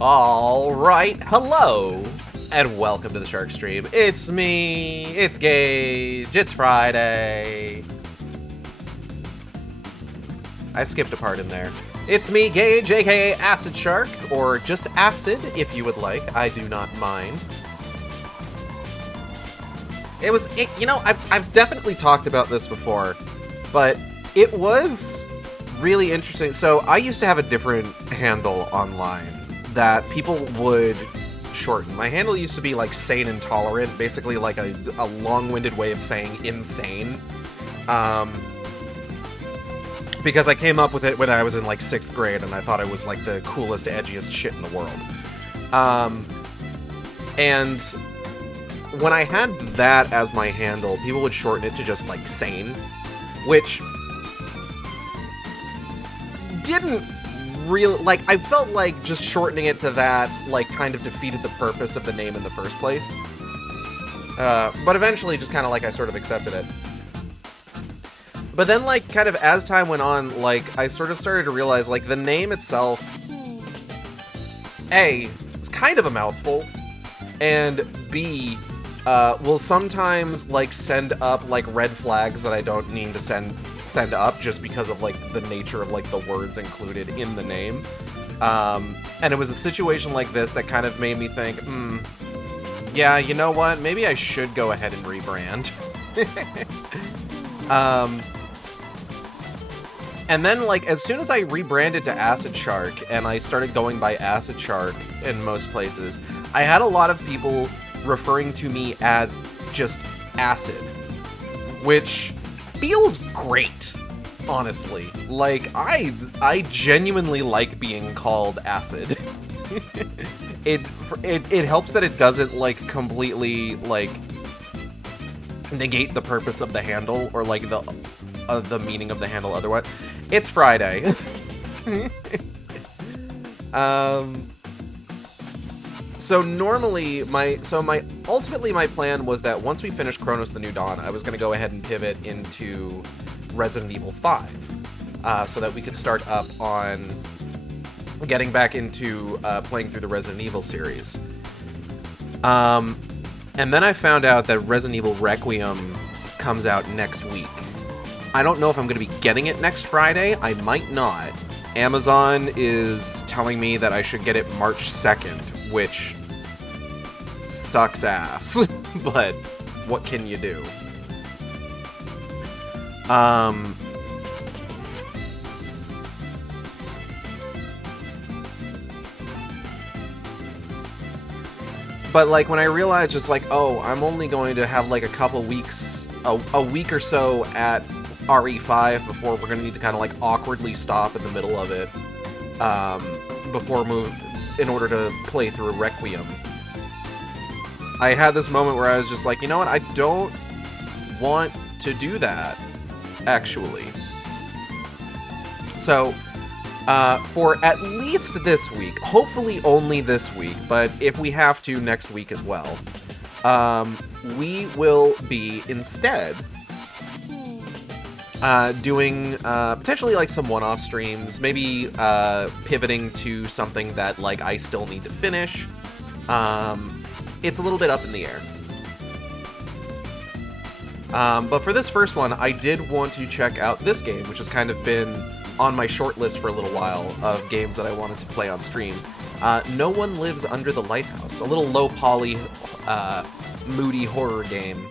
Alright, hello, and welcome to the Shark Stream. It's me, it's Gage, it's Friday. I skipped a part in there. It's me, Gage, aka Acid Shark, or just Acid, if you would like. I do not mind. I've definitely talked about this before, but it was really interesting. So I used to have a different handle online that people would shorten. My handle used to be like Sane Intolerant, basically like a long-winded way of saying insane. Because I came up with it when I was in like 6th grade and I thought it was like the coolest, edgiest shit in the world. And when I had that as my handle, people would shorten it to just like Sane, which didn't really, like, I felt like just shortening it to that, like, kind of defeated the purpose of the name in the first place. But eventually just kind of, like, I sort of accepted it. But then, like, kind of as time went on, like, I sort of started to realize, like, the name itself, A, it's kind of a mouthful, and B, will sometimes, like, send up, like, red flags that I don't need to send up just because of, like, the nature of, like, the words included in the name. And it was a situation like this that kind of made me think, yeah, you know what? Maybe I should go ahead and rebrand. And then, like, as soon as I rebranded to Acid Shark and I started going by Acid Shark in most places, I had a lot of people referring to me as just Acid, which feels great, honestly. Like, I genuinely like being called Acid. It helps that it doesn't, like, completely, like, negate the purpose of the handle or, like, the meaning of the handle otherwise. It's Friday. So normally, ultimately my plan was that once we finished Chronos The New Dawn, I was going to go ahead and pivot into Resident Evil 5, so that we could start up on getting back into playing through the Resident Evil series. And then I found out that Resident Evil Requiem comes out next week. I don't know if I'm going to be getting it next Friday. I might not. Amazon is telling me that I should get it March 2nd, which sucks ass, but what can you do? But, like, when I realized just, like, oh, I'm only going to have, like, a couple weeks, a week or so at RE5 before we're going to need to kind of, like, awkwardly stop in the middle of it, in order to play through Requiem. I had this moment where I was just like, you know what, I don't want to do that, actually. So, for at least this week, hopefully only this week, but if we have to, next week as well, we will be instead doing potentially like some one-off streams, maybe pivoting to something that like I still need to finish. It's a little bit up in the air. But for this first one, I did want to check out this game, which has kind of been on my short list for a little while of games that I wanted to play on stream. No One Lives Under the Lighthouse, a little low-poly, moody horror game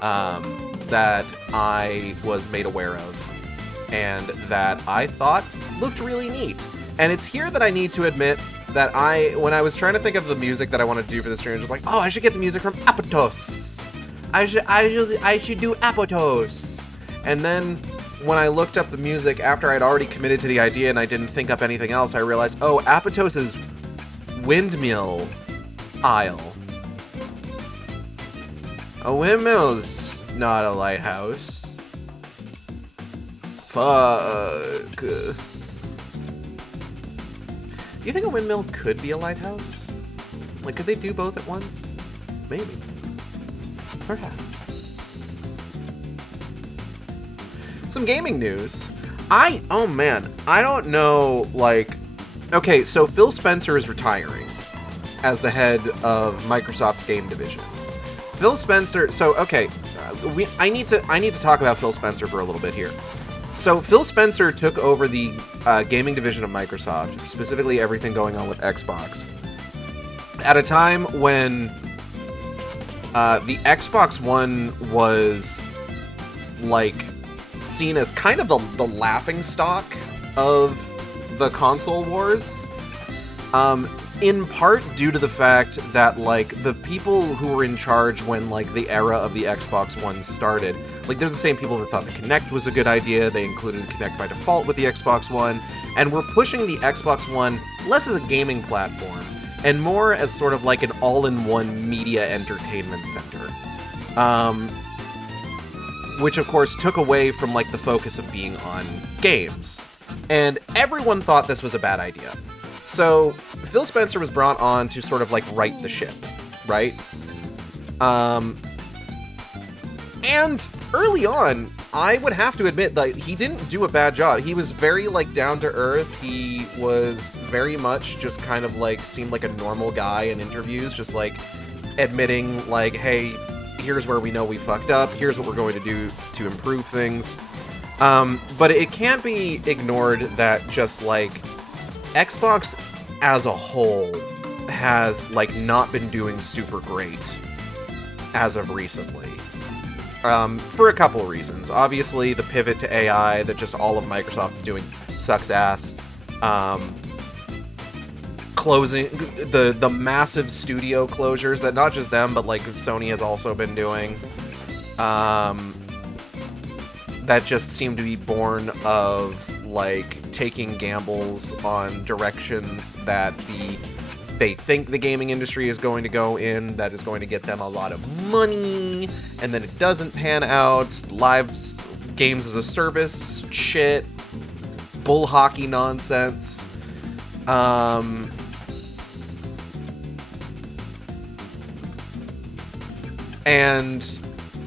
that I was made aware of, and that I thought looked really neat. And it's here that I need to admit that when I was trying to think of the music that I wanted to do for the stream, I was just like, oh, I should get the music from Apotos. I should do Apotos. And then when I looked up the music after I'd already committed to the idea and I didn't think up anything else, I realized, oh, Apotos is Windmill Isle. A windmill's not a lighthouse. Fuck. Do you think a windmill could be a lighthouse? Like, could they do both at once? Maybe. Perhaps. Some gaming news. Oh man, I don't know, like, Okay, so Phil Spencer is retiring as the head of Microsoft's game division. Phil Spencer. So okay, I need to talk about Phil Spencer for a little bit here. So Phil Spencer took over the gaming division of Microsoft, specifically everything going on with Xbox, at a time when the Xbox One was like seen as kind of the laughingstock of the console wars. In part due to the fact that, like, the people who were in charge when, like, the era of the Xbox One started, like, they're the same people that thought the Kinect was a good idea. They included Kinect by default with the Xbox One, and were pushing the Xbox One less as a gaming platform, and more as sort of like an all-in-one media entertainment center. Which, of course, took away from, like, the focus of being on games. And everyone thought this was a bad idea. So, Phil Spencer was brought on to sort of, like, right the ship, right? And early on, I would have to admit that he didn't do a bad job. He was very, like, down to earth. He was very much just kind of, like, seemed like a normal guy in interviews, just, like, admitting, like, hey, here's where we know we fucked up, here's what we're going to do to improve things. But it can't be ignored that just, like, Xbox as a whole has, like, not been doing super great as of recently. For a couple reasons. Obviously, the pivot to AI that just all of Microsoft is doing sucks ass. Closing the massive studio closures that not just them, but, like, Sony has also been doing. That just seem to be born of, like, taking gambles on directions that they think the gaming industry is going to go in, that is going to get them a lot of money, and then it doesn't pan out. Live games as a service shit, bull hockey nonsense. And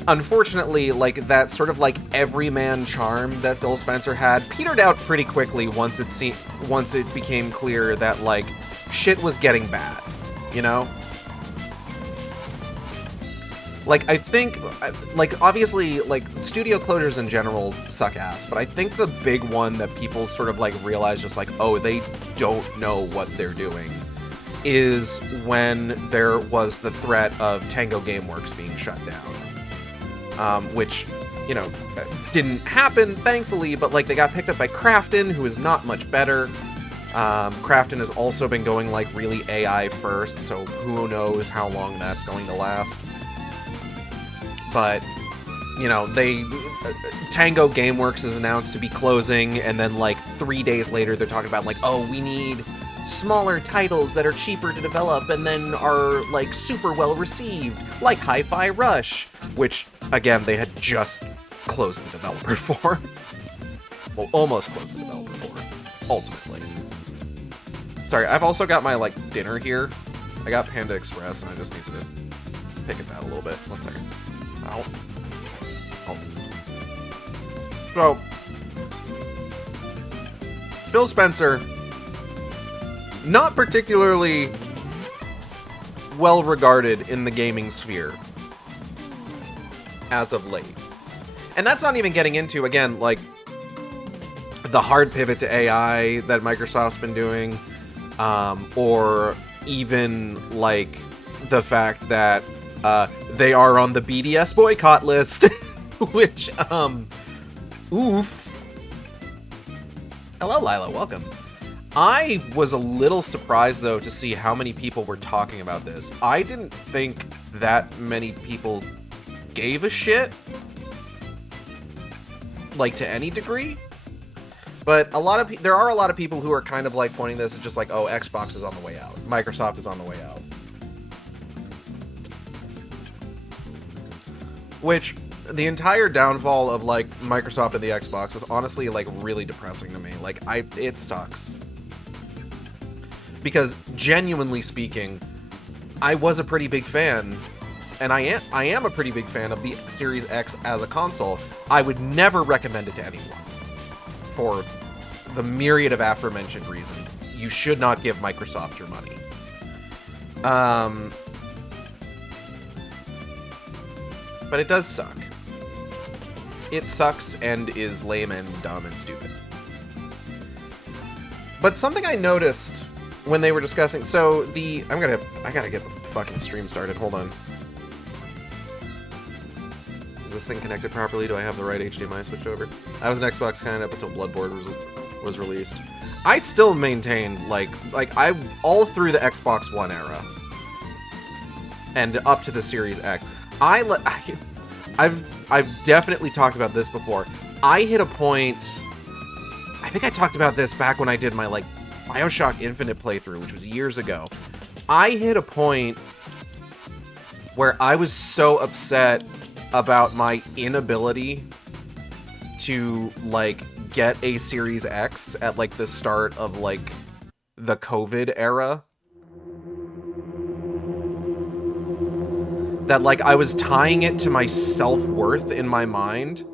unfortunately, like, that sort of, like, everyman charm that Phil Spencer had petered out pretty quickly once it became clear that, like, shit was getting bad, you know? Like, I think, like, obviously, like, studio closures in general suck ass, but I think the big one that people sort of, like, realize just, like, oh, they don't know what they're doing, is when there was the threat of Tango Gameworks being shut down. Which, you know, didn't happen, thankfully, but, like, they got picked up by Krafton, who is not much better. Krafton has also been going, like, really AI first, so who knows how long that's going to last. But, you know, Tango Gameworks is announced to be closing, and then, like, 3 days later they're talking about, like, oh, we need smaller titles that are cheaper to develop and then are, like, super well received, like Hi-Fi Rush, which, again, they had just closed the developer for. Well, almost closed the developer for, ultimately. Sorry, I've also got my, like, dinner here. I got Panda Express, and I just need to pick at that a little bit. 1 second. Ow. Oh. So, Phil Spencer, not particularly well regarded in the gaming sphere as of late. And that's not even getting into, again, like, the hard pivot to AI that Microsoft's been doing, or even, like, the fact that they are on the BDS boycott list, which, oof. Hello, Lila, welcome. I was a little surprised, though, to see how many people were talking about this. I didn't think that many people gave a shit, like, to any degree. But there are a lot of people who are kind of, like, pointing this as just like, oh, Xbox is on the way out. Microsoft is on the way out. Which, the entire downfall of, like, Microsoft and the Xbox is honestly, like, really depressing to me. Like, it sucks. Because, genuinely speaking, I was a pretty big fan, and I am a pretty big fan of the Series X as a console. I would never recommend it to anyone, for the myriad of aforementioned reasons. you should not give Microsoft your money. But it does suck. It sucks and is lame and dumb and stupid. But something I noticed when they were discussing, so I gotta get the fucking stream started. Hold on. Is this thing connected properly? Do I have the right HDMI switched over? I was an Xbox kind up until Bloodborne was released. I still maintain like I all through the Xbox One era and up to the Series X. I've definitely talked about this before. I hit a point. I think I talked about this back when I did my like BioShock Infinite playthrough, which was years ago. I hit a point where I was so upset about my inability to like get a Series X at like the start of like the COVID era, that like I was tying it to my self-worth in my mind,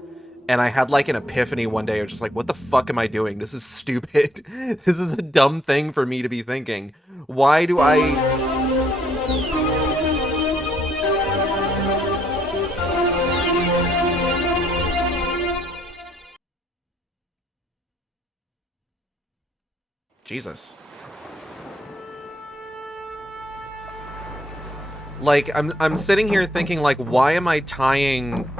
and I had like an epiphany one day of just like, what the fuck am I doing? This is stupid. This is a dumb thing for me to be thinking. Why do I... Jesus. Like, I'm sitting here thinking, like, why am I tying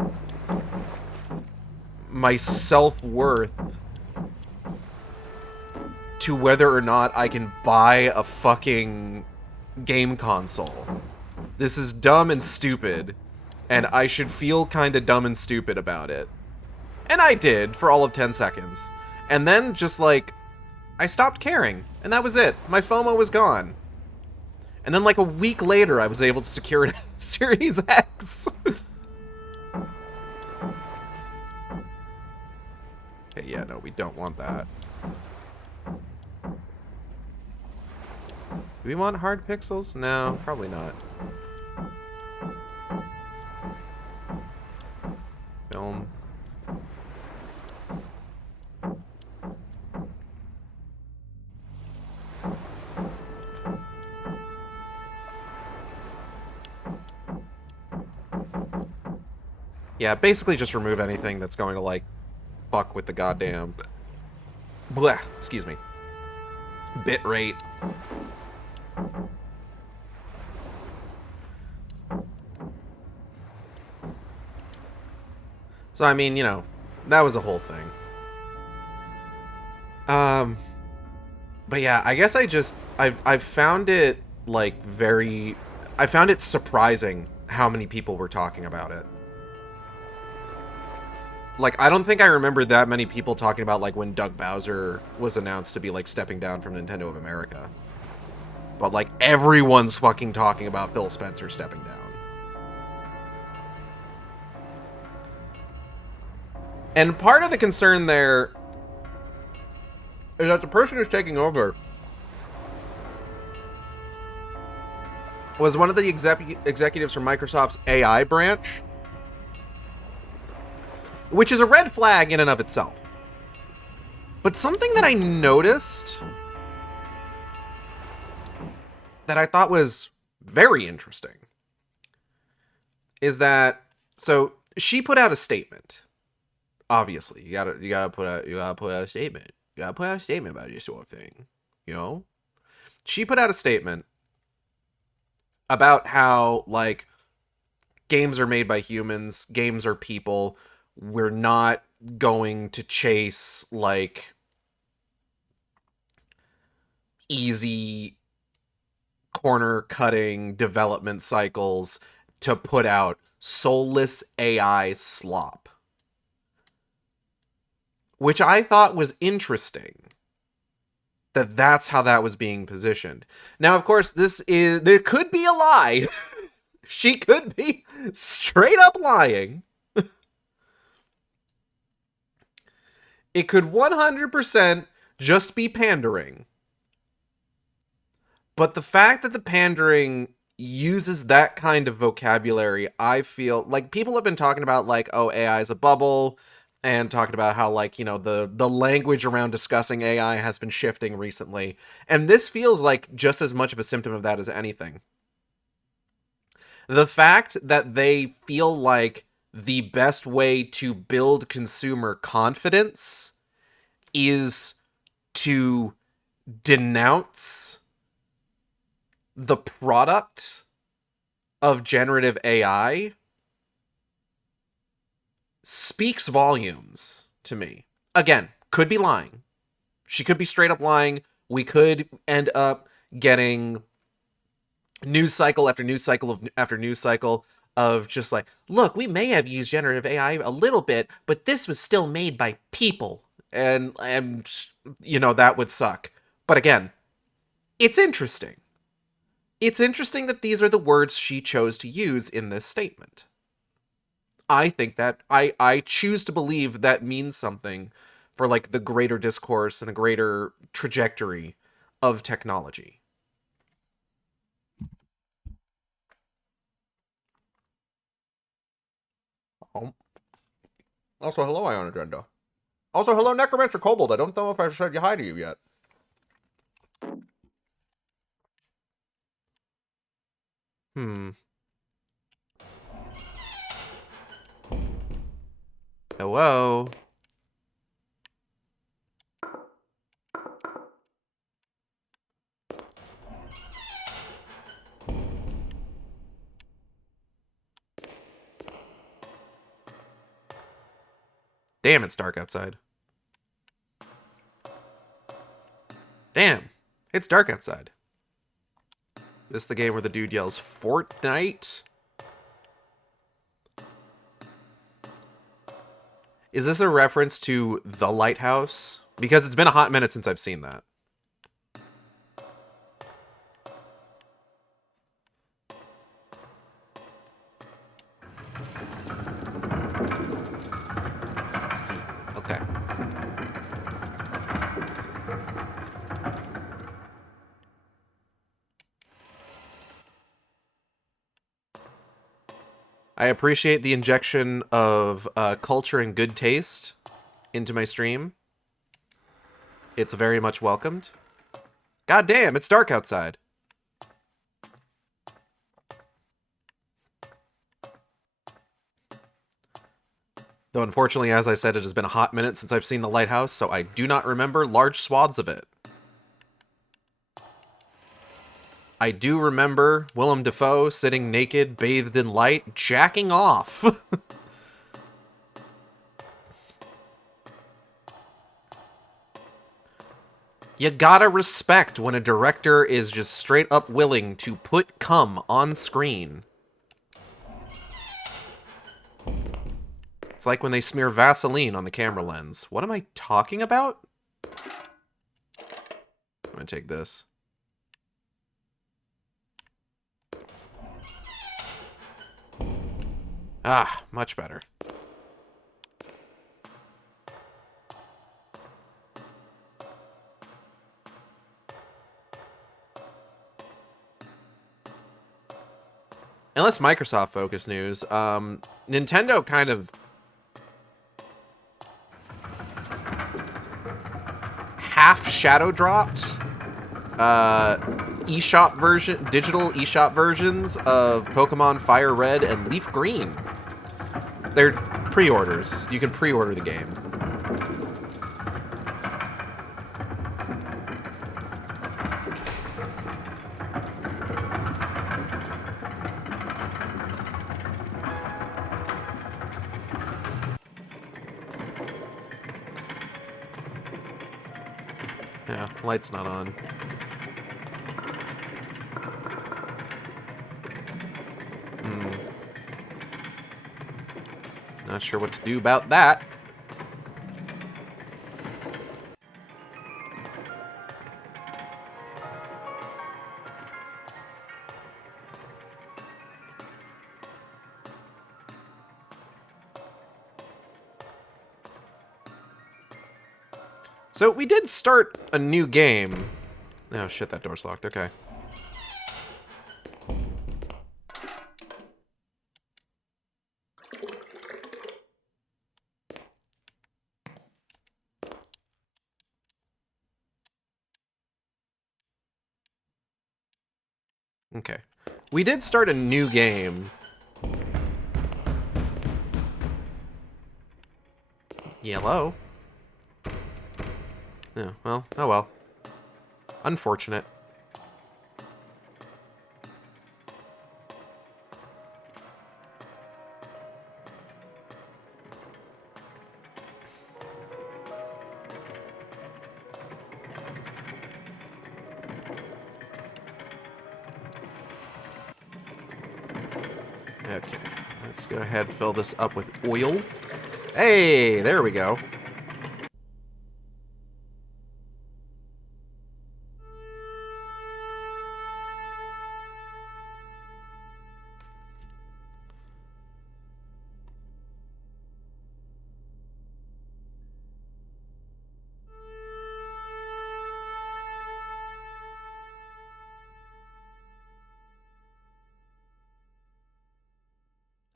my self-worth to whether or not I can buy a fucking game console? This is dumb and stupid, and I should feel kinda dumb and stupid about it. And I did, for all of 10 seconds. And then, just like, I stopped caring, and that was it. My FOMO was gone. And then like a week later, I was able to secure a Series X. Okay, yeah, no, we don't want that. Do we want hard pixels? No, probably not. Film. Yeah, basically just remove anything that's going to, like, fuck with the goddamn... Bleh, excuse me. Bit rate. So, I mean, you know, that was a whole thing. But yeah, I guess I've found it, like, I found it surprising how many people were talking about it. Like, I don't think I remember that many people talking about, like, when Doug Bowser was announced to be, like, stepping down from Nintendo of America. But, like, everyone's fucking talking about Phil Spencer stepping down. And part of the concern there is that the person who's taking over was one of the executives from Microsoft's AI branch, which is a red flag in and of itself. But something that I noticed that I thought was very interesting is that, so she put out a statement. Obviously, you gotta put out a statement. You gotta put out a statement about this sort of thing. You know? She put out a statement about how, like, games are made by humans, games are people. We're not going to chase, like, easy corner-cutting development cycles to put out soulless AI slop. Which I thought was interesting. That's how that was being positioned. Now, of course, there could be a lie. She could be straight up lying. It could 100% just be pandering. But the fact that the pandering uses that kind of vocabulary, I feel like people have been talking about, like, oh, AI is a bubble, and talking about how, like, you know, the language around discussing AI has been shifting recently. And this feels like just as much of a symptom of that as anything. The fact that they feel like the best way to build consumer confidence is to denounce the product of generative AI speaks volumes to me. Again, could be lying. She could be straight up lying. We could end up getting news cycle after news cycle after news cycle of just like, look, we may have used generative AI a little bit, but this was still made by people. And you know, that would suck. But again, it's interesting. It's interesting that these are the words she chose to use in this statement. I think that I choose to believe that means something for like the greater discourse and the greater trajectory of technology. Oh. Also, hello, Ion Agenda. Also, hello, Necromancer Kobold. I don't know if I've said hi to you yet. Hello? Damn, it's dark outside. Damn, it's dark outside. This is the game where the dude yells Fortnite? Is this a reference to The Lighthouse? Because it's been a hot minute since I've seen that. See, okay. I appreciate the injection of culture and good taste into my stream. It's very much welcomed. God damn, it's dark outside. Though unfortunately, as I said, it has been a hot minute since I've seen The Lighthouse, so I do not remember large swaths of it. I do remember Willem Dafoe sitting naked, bathed in light, jacking off. You gotta respect when a director is just straight up willing to put cum on screen. It's like when they smear Vaseline on the camera lens. What am I talking about? I'm gonna take this. Ah, much better. Unless Microsoft focus news, Nintendo kind of half shadow dropped eShop version, digital eShop versions of Pokemon Fire Red and Leaf Green. They're pre-orders. You can pre-order the game. Yeah, light's not on. Not sure what to do about that. So we did start a new game. Oh shit, that door's locked. Okay. Okay. We did start a new game. Yellow? Yeah, well, oh well. Unfortunate. Okay, let's go ahead and fill this up with oil. Hey, there we go.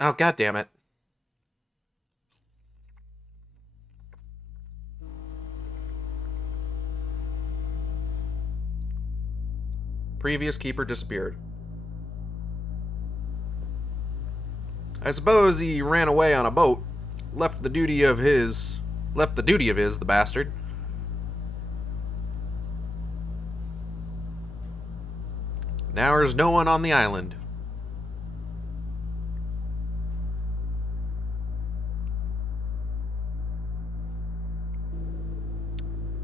Oh, god damn it. Previous keeper disappeared. I suppose he ran away on a boat. Left the duty of his, the bastard. Now there's no one on the island.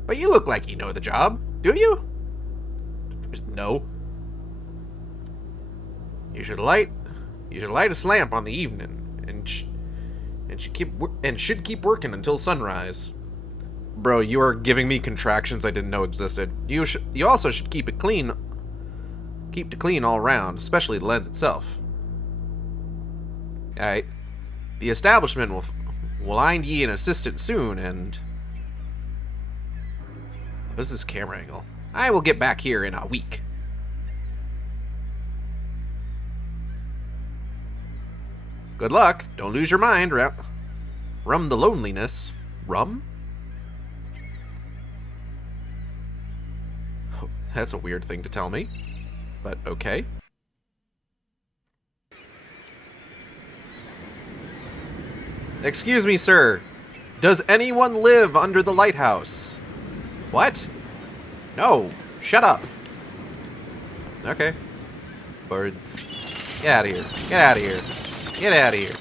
But you look like you know the job, do you? No. You should light a lamp on the evening, and should keep working until sunrise. Bro, you are giving me contractions I didn't know existed. You also should keep it clean all around, especially the lens itself. Alright. The establishment will find ye an assistant soon, and... What's this camera angle? I will get back here in a week. Good luck. Don't lose your mind. Rum the loneliness. Rum? Oh, that's a weird thing to tell me. But okay. Excuse me, sir. Does anyone live under the lighthouse? What? No. Shut up. Okay. Birds. Get out of here. Get out of here. Get out of here.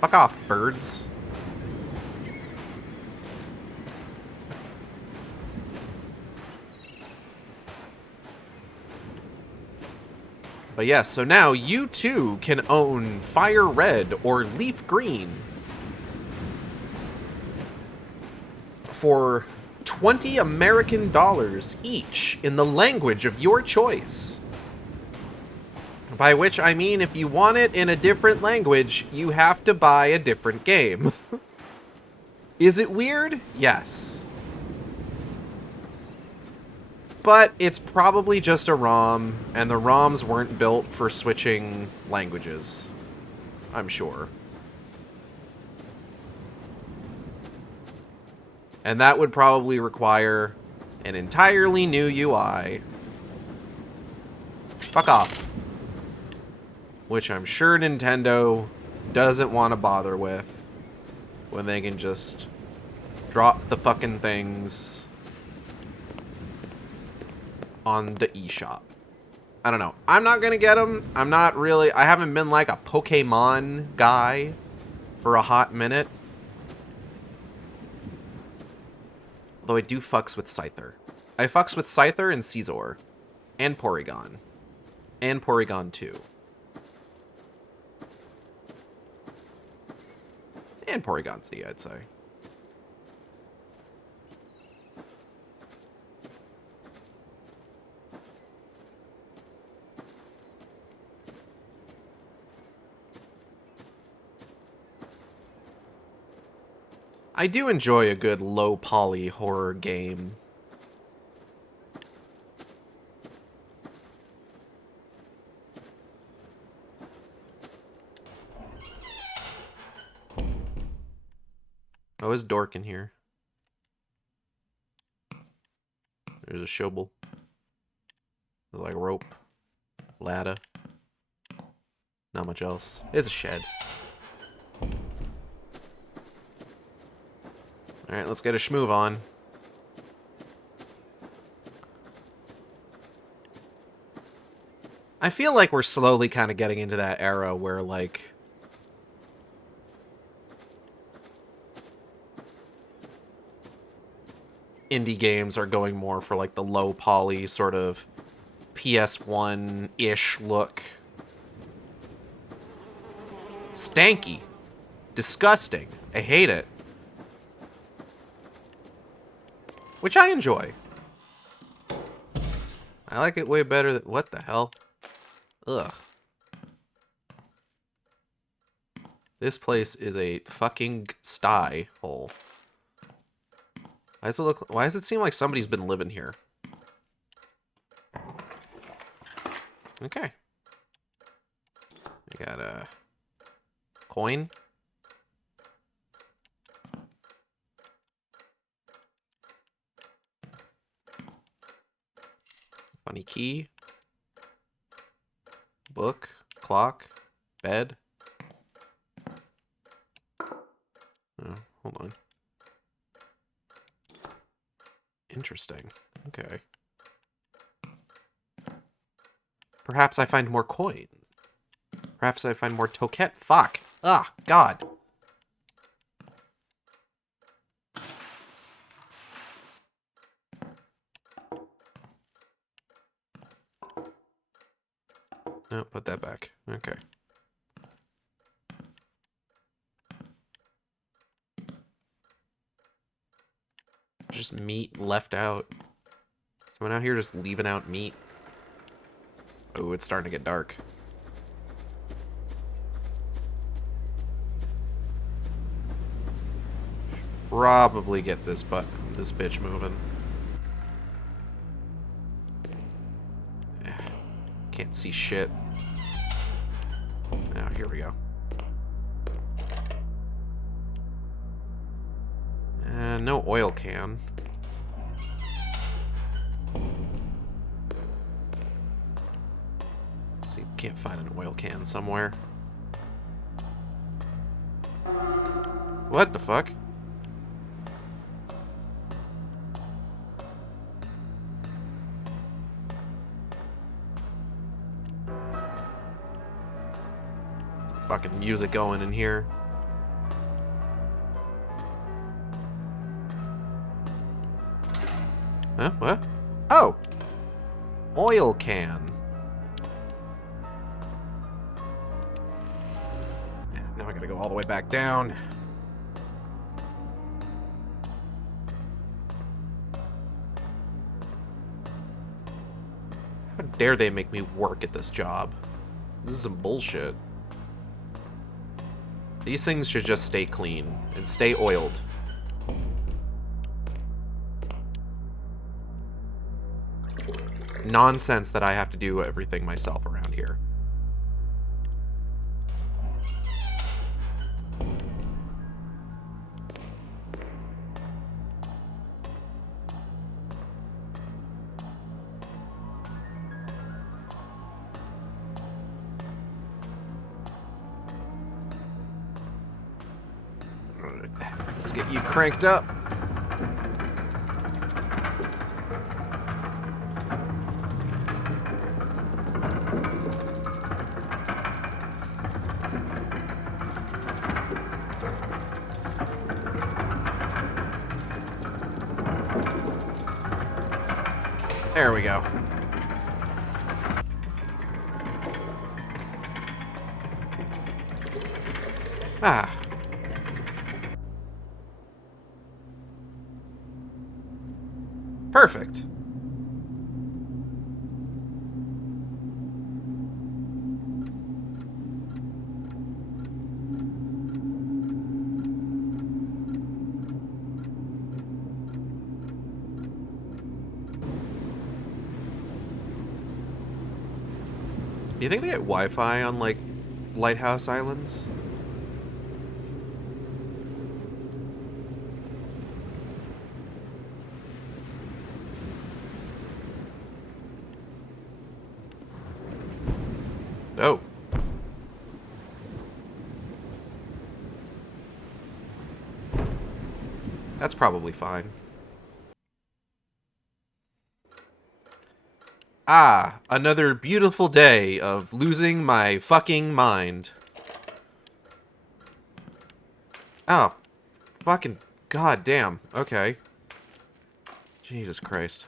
Fuck off, birds. But yes, so now you too can own Fire Red or Leaf Green for 20 American dollars each in the language of your choice. By which I mean if you want it in a different language, you have to buy a different game. Is it weird? Yes. But it's probably just a ROM, and the ROMs weren't built for switching languages. I'm sure. And that would probably require an entirely new UI. Fuck off. Which I'm sure Nintendo doesn't want to bother with when they can just drop the fucking things on the eShop. I don't know. I'm not gonna get them. I'm not really... I haven't been like a Pokemon guy for a hot minute. Although I do fucks with Scyther. I fucks with Scyther and Caesar. And Porygon. And Porygon 2. And Porygon Z, I'd say. I do enjoy a good low-poly horror game. Oh, is Dork in here? There's a shovel. Like a rope. Ladder. Not much else. It's a shed. Alright, let's get a schmoove on. I feel like we're slowly kind of getting into that era where, like, indie games are going more for, like, the low poly sort of PS1-ish look. Stanky. Disgusting. I hate it. Which I enjoy. I like it way better than... What the hell? Ugh. This place is a fucking sty hole. Why does it seem like somebody's been living here? Okay. We got a coin. Funny key. Book. Clock. Bed. Oh, hold on. Interesting. Okay. Perhaps I find more coins. Perhaps I find more toket. Fuck. Ah, God. No, put that back. Okay. Just meat left out. Someone out here just leaving out meat. Oh, it's starting to get dark. Probably get this bitch moving. Can't see shit. Oh, here we go. No oil can. Let's see, can't find an oil can somewhere. What the fuck? Some fucking music going in here. Huh? What? Oh! Oil can. Now I gotta go all the way back down. How dare they make me work at this job? This is some bullshit. These things should just stay clean and stay oiled. Nonsense that I have to do everything myself around here. Let's get you cranked up. There we go. Ah. Perfect. Do you think they get Wi-Fi on, like, Lighthouse Islands? Oh. That's probably fine. Ah, another beautiful day of losing my fucking mind. Oh, fucking goddamn. Okay. Jesus Christ.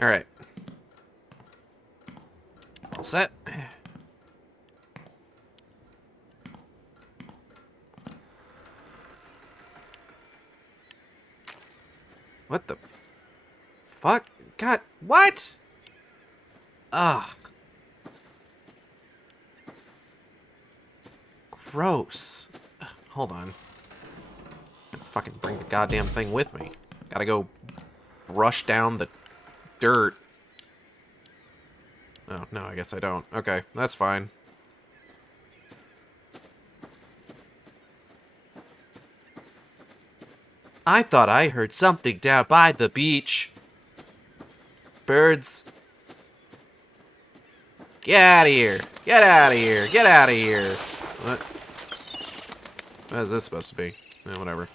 Alright. All set. What the fuck? God, what? Ugh. Gross. Ugh, hold on. Fucking bring the goddamn thing with me. Gotta go brush down the dirt. Oh, no, I guess I don't. Okay, that's fine. I thought I heard something down by the beach. Birds. Get out of here. Get out of here. Get out of here. What? What is this supposed to be? Whatever.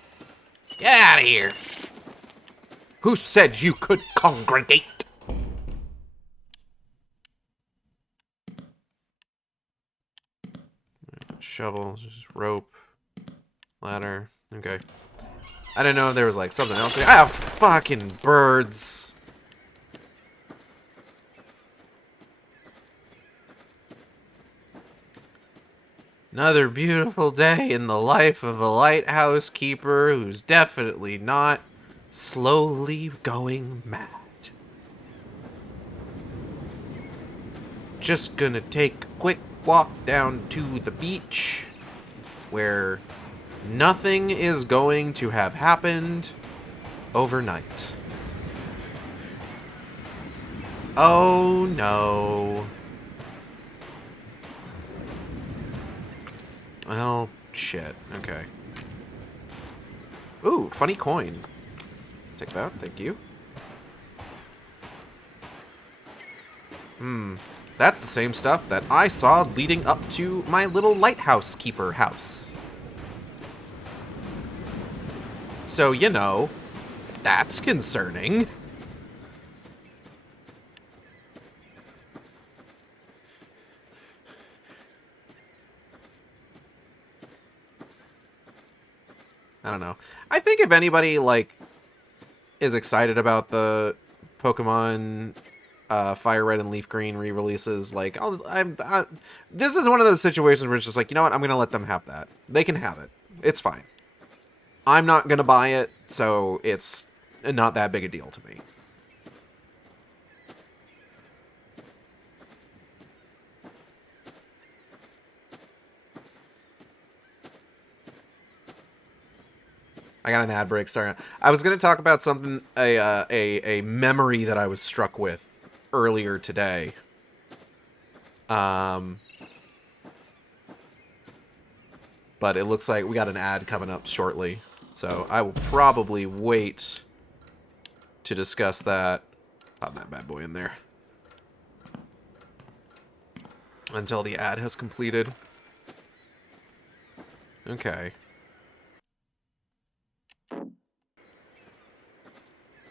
Get out of here. Who said you could congregate? Shovel, just rope, ladder. Okay. I didn't know if there was like something else. Ah, fucking birds. Another beautiful day in the life of a lighthouse keeper who's definitely not slowly going mad. Just gonna take a quick walk down to the beach where nothing is going to have happened overnight. Oh no. Well, shit. Okay. Ooh, funny coin. Take that, thank you. That's the same stuff that I saw leading up to my little lighthouse keeper house. So, you know, that's concerning. I don't know. I think if anybody, like, is excited about the Pokemon Fire Red and Leaf Green re-releases, like, this is one of those situations where it's just like, you know what, I'm gonna let them have that. They can have it. It's fine. I'm not gonna buy it, so it's not that big a deal to me. I got an ad break. Sorry. I was going to talk about something, a memory that I was struck with earlier today. But it looks like we got an ad coming up shortly, so I will probably wait to discuss that. Pop that bad boy in there until the ad has completed. Okay.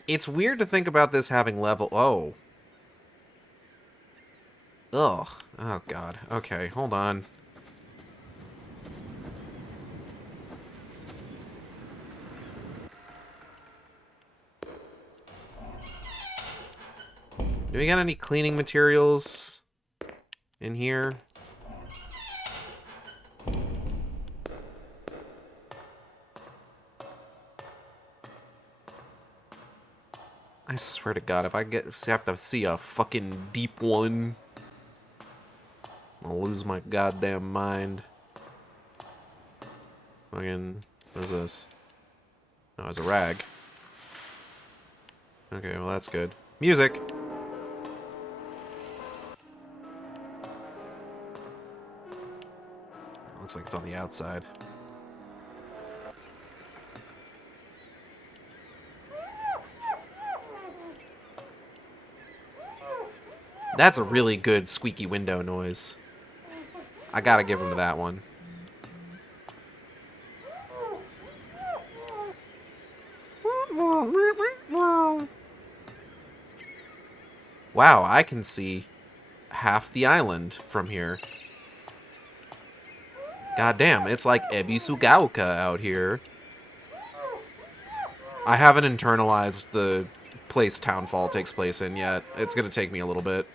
It's weird to think about this having level... Oh. Ugh. Oh, God. Okay, hold on. Do we got any cleaning materials in here? I swear to God, if I have to see a fucking deep one, I'll lose my goddamn mind. Fucking, what is this? Oh, it's a rag. Okay, well that's good. Music! Looks like it's on the outside. That's a really good squeaky window noise. I gotta give him to that one. Wow, I can see half the island from here. God damn, it's like Ebisugaoka out here. I haven't internalized the place Townfall takes place in yet. It's gonna take me a little bit.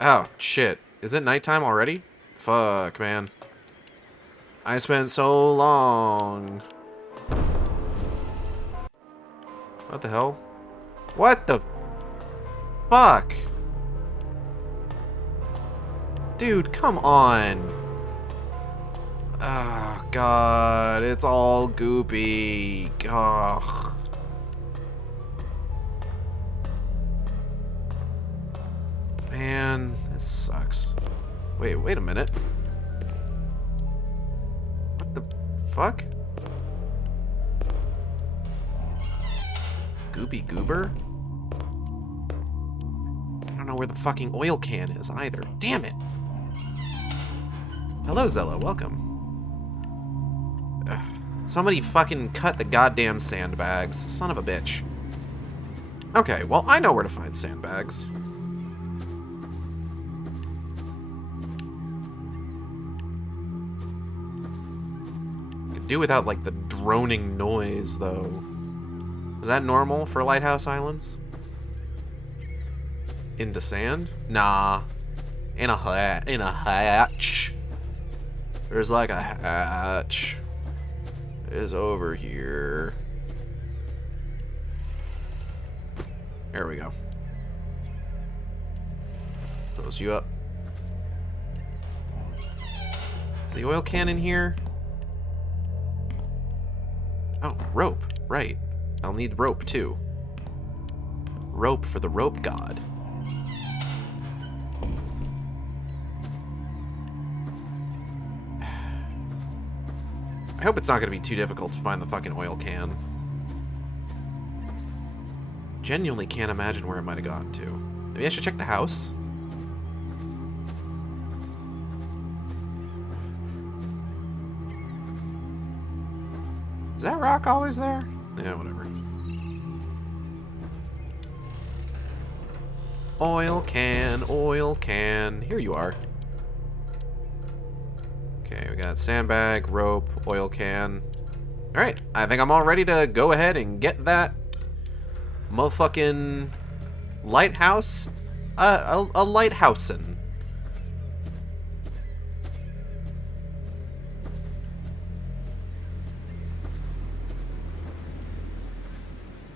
Oh, shit. Is it nighttime already? Fuck, man. I spent so long. What the hell? What the fuck? Dude, come on. Oh, God. It's all goopy. Ugh. Man, this sucks. Wait a minute. What the fuck? Gooby Goober? I don't know where the fucking oil can is either. Damn it! Hello, Zella. Welcome. Ugh. Somebody fucking cut the goddamn sandbags. Son of a bitch. Okay, well, I know where to find sandbags. Could do without, like, the droning noise, though. Is that normal for Lighthouse Islands? In the sand? Nah. In a hatch. There's like a hatch. Is over here. There we go. Close you up. Is the oil can in here? Oh, rope. Right. I'll need rope, too. Rope for the rope god. I hope it's not going to be too difficult to find the fucking oil can. Genuinely can't imagine where it might have gone to. Maybe I should check the house? Is that rock always there? Yeah, whatever. Oil can, oil can. Here you are. Okay, we got sandbag, rope, oil can. Alright, I think I'm all ready to go ahead and get that motherfucking lighthouse. A lighthousin'.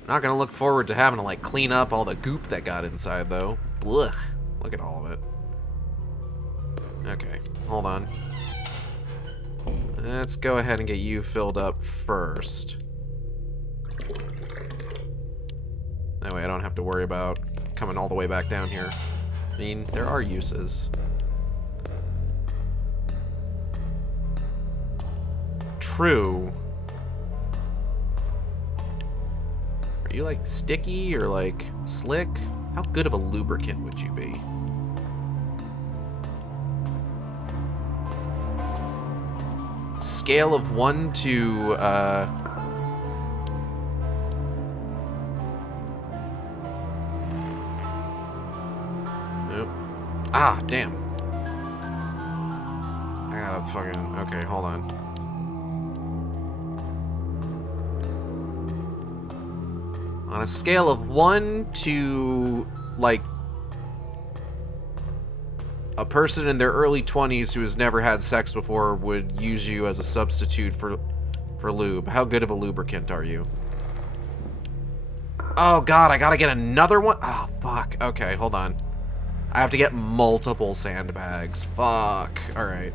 Not gonna look forward to having to, like, clean up all the goop that got inside, though. Blech. Look at all of it. Okay, hold on. Let's go ahead and get you filled up first. That way I don't have to worry about coming all the way back down here. I mean, there are uses. True. Are you, like, sticky or, like, slick? How good of a lubricant would you be? Scale of 1 to, Nope. Ah, damn. I gotta fucking... Okay, hold on. On a scale of 1 to, like, a person in their early 20s who has never had sex before would use you as a substitute for lube, how good of a lubricant are you? Oh god, I gotta get another one? Oh, fuck. Okay, hold on. I have to get multiple sandbags. Fuck. Alright.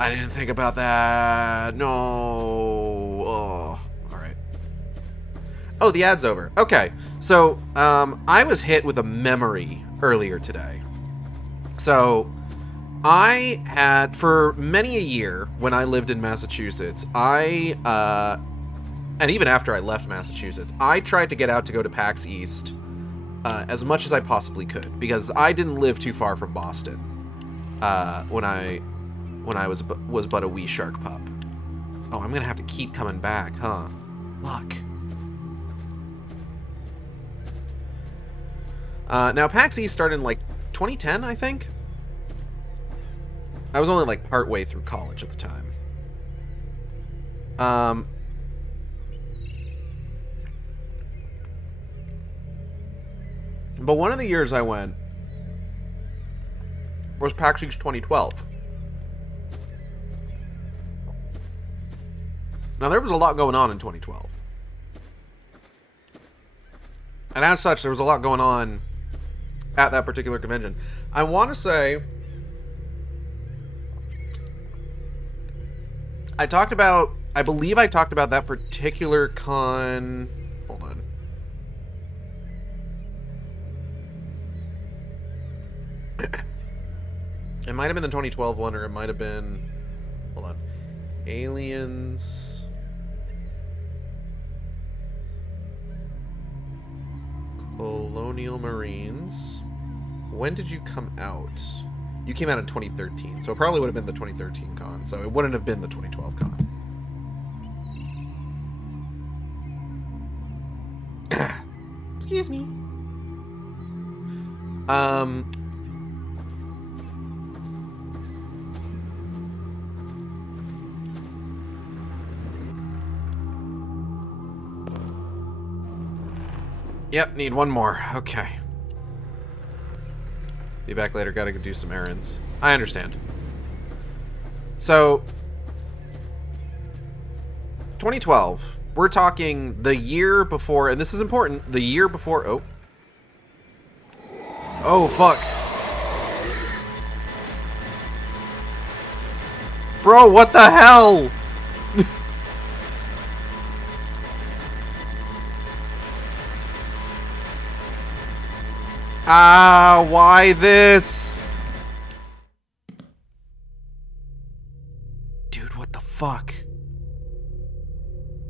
I didn't think about that. No. Oh. Oh, the ad's over. Okay. So, I was hit with a memory earlier today. So, I had, for many a year, when I lived in Massachusetts, and even after I left Massachusetts, I tried to get out to go to PAX East as much as I possibly could, because I didn't live too far from Boston when I was but a wee shark pup. Oh, I'm gonna have to keep coming back, huh? Fuck. Now, PAX East started in, like, 2010, I think? I was only, like, partway through college at the time. But one of the years I went was PAX East 2012. Now, there was a lot going on in 2012. And as such, there was a lot going on at that particular convention. I want to say I believe I talked about that particular con. Hold on. It might have been the 2012 one, or it might have been, hold on, Aliens. Colonial Marines. When did you come out? You came out in 2013, so it probably would have been the 2013 con, so it wouldn't have been the 2012 con. Excuse me. Yep, need one more. Okay. Be back later, gotta go do some errands. I understand. So, 2012. We're talking the year before, and this is important, the year before, oh. Oh, fuck. Bro, what the hell? Ah, why this? Dude, what the fuck?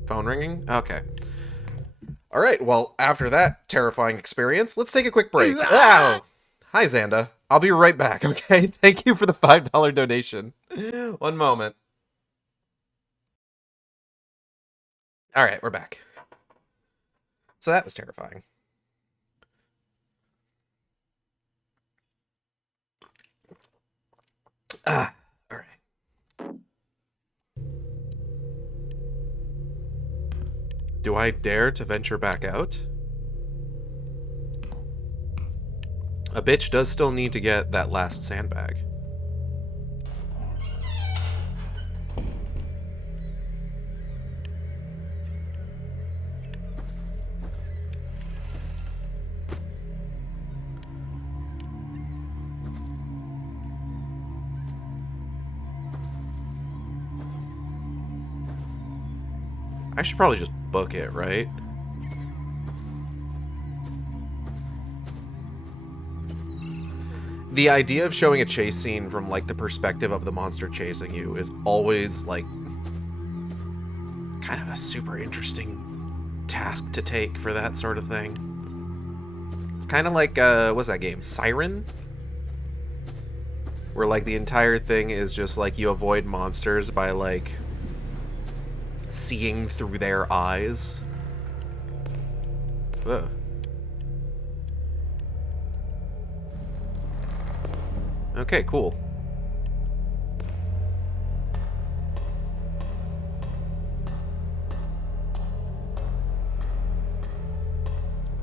Phone ringing? Okay. Alright, well, after that terrifying experience, let's take a quick break. Ow! Hi, Xanda. I'll be right back, okay? Thank you for the $5 donation. One moment. Alright, we're back. So that was terrifying. Ah, alright. Do I dare to venture back out? A bitch does still need to get that last sandbag. I should probably just book it, right? The idea of showing a chase scene from, like, the perspective of the monster chasing you is always, like, kind of a super interesting task to take for that sort of thing. It's kind of like, what's that game? Siren? Where, like, the entire thing is just, like, you avoid monsters by, like, seeing through their eyes. Ugh. Okay, cool.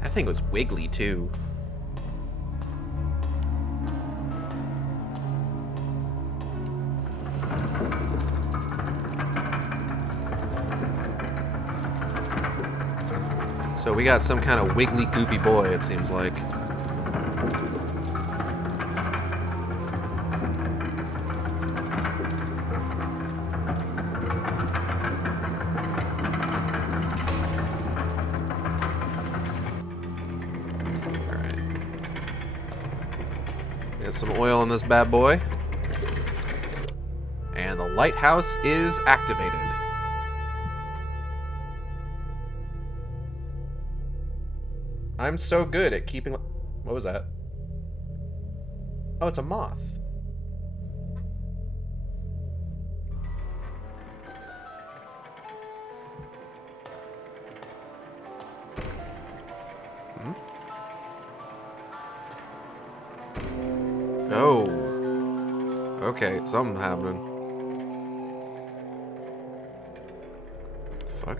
That thing was wiggly, too. So we got some kind of wiggly, goopy boy, it seems like. Get some oil in this bad boy. And the lighthouse is activated. I'm so good at keeping... What was that? Oh, it's a moth. Hmm? Oh. Okay, something happening. Fuck.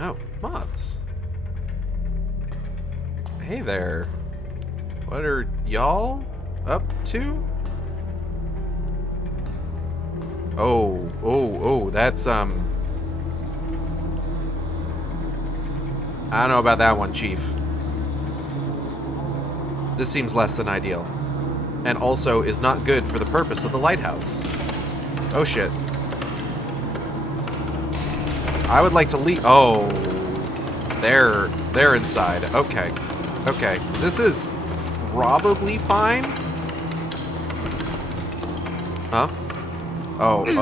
Oh, moths. Hey there. What are y'all up to? Oh, that's, I don't know about that one, Chief. This seems less than ideal. And also is not good for the purpose of the lighthouse. Oh, shit. I would like to leave. Oh, they're inside. Okay. Okay. This is probably fine. Huh? Oh, oop.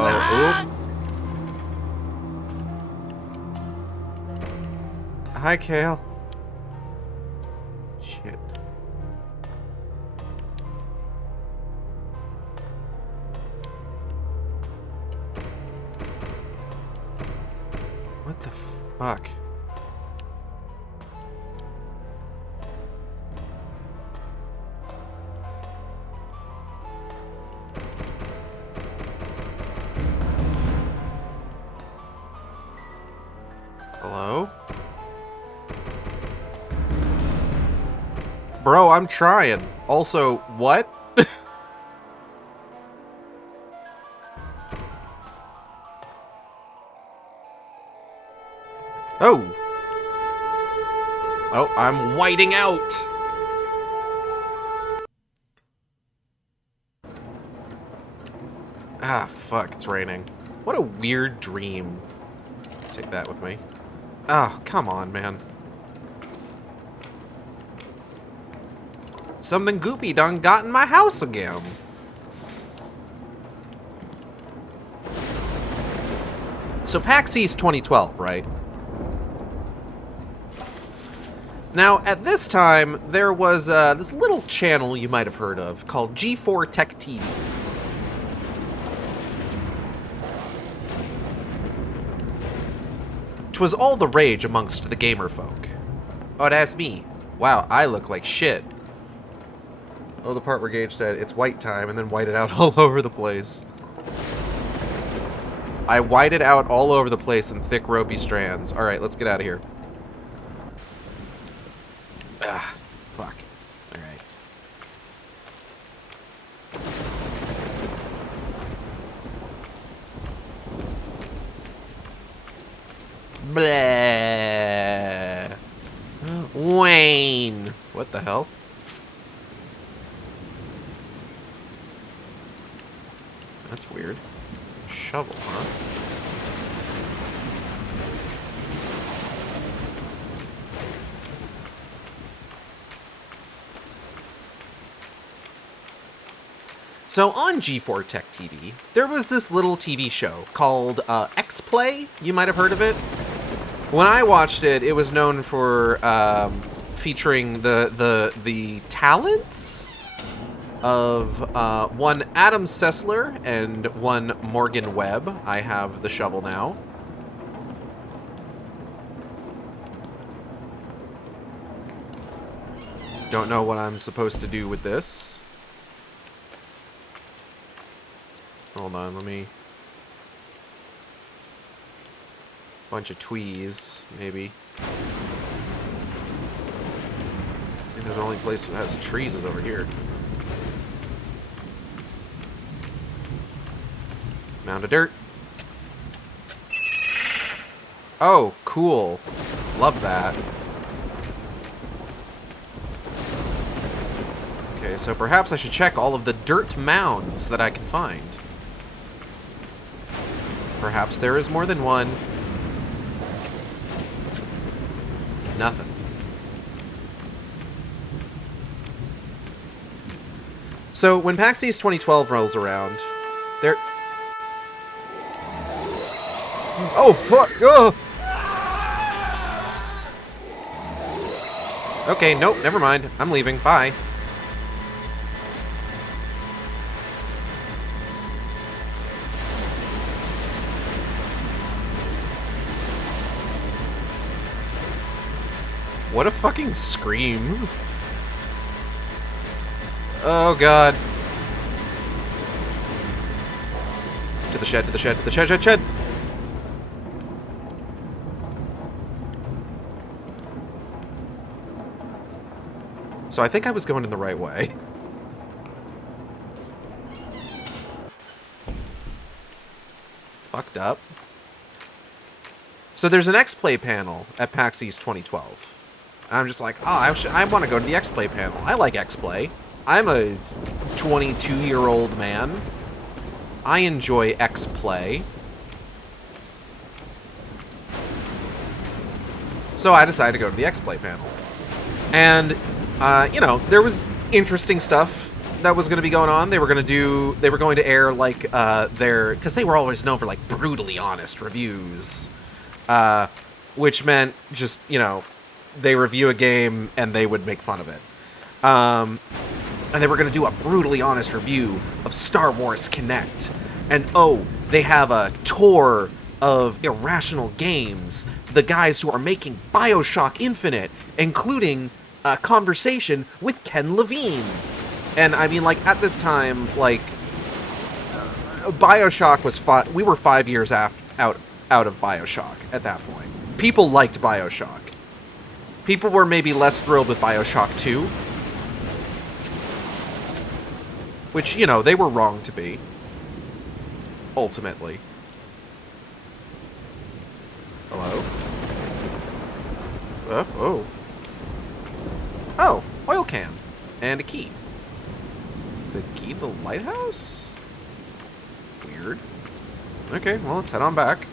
Hi, Kale. Shit. What the fuck? Hello? Bro, I'm trying. Also, what? Oh. Oh, I'm whiting out. Ah, fuck, it's raining. What a weird dream. Take that with me. Oh, come on, man. Something goopy done got in my house again. So PAX East 2012, right? Now, at this time, there was this little channel you might have heard of called G4 Tech TV. Twas all the rage amongst the gamer folk. Oh, that's me. Wow, I look like shit. Oh, the part where Gage said, it's white time, and then whited out all over the place. I whited out all over the place in thick, ropey strands. Alright, let's get out of here. Ah, fuck. Alright. Blah. Wayne. What the hell? That's weird. Shovel, huh? So on G4 Tech TV, there was this little TV show called X-Play. You might have heard of it. When I watched it, it was known for featuring the talents of one Adam Sessler and one Morgan Webb. I have the shovel now. Don't know what I'm supposed to do with this. Hold on, let me... Bunch of tweez, maybe. I think the only place that has trees is over here. Mound of dirt. Oh, cool. Love that. Okay, so perhaps I should check all of the dirt mounds that I can find. Perhaps there is more than one. Nothing. So, when PAX East 2012 rolls around, there... Oh, fuck! Oh! Okay, nope, never mind. I'm leaving. Bye. What a fucking scream. Oh, God. To the shed, to the shed, to the shed. So I think I was going in the right way. Fucked up. So there's an X-Play panel at PAX East 2012. I'm just like, oh, I want to go to the X-Play panel. I like X-Play. I'm a 22-year-old man. I enjoy X-Play. So I decided to go to the X-Play panel. And, you know, there was interesting stuff that was going to be going on. They were going to air, like, because they were always known for, like, brutally honest reviews. Which meant just, you know, they review a game and they would make fun of it. And they were going to do a brutally honest review of Star Wars Kinect. And, oh, they have a tour of Irrational Games, the guys who are making BioShock Infinite, including a conversation with Ken Levine. And, I mean, like, at this time, like, BioShock was we were 5 years out of BioShock at that point. People liked BioShock. People were maybe less thrilled with BioShock 2. Which, you know, they were wrong to be. Ultimately. Hello? Oh. Oh, oil can. And a key. The key to the lighthouse? Weird. Okay, well, let's head on back.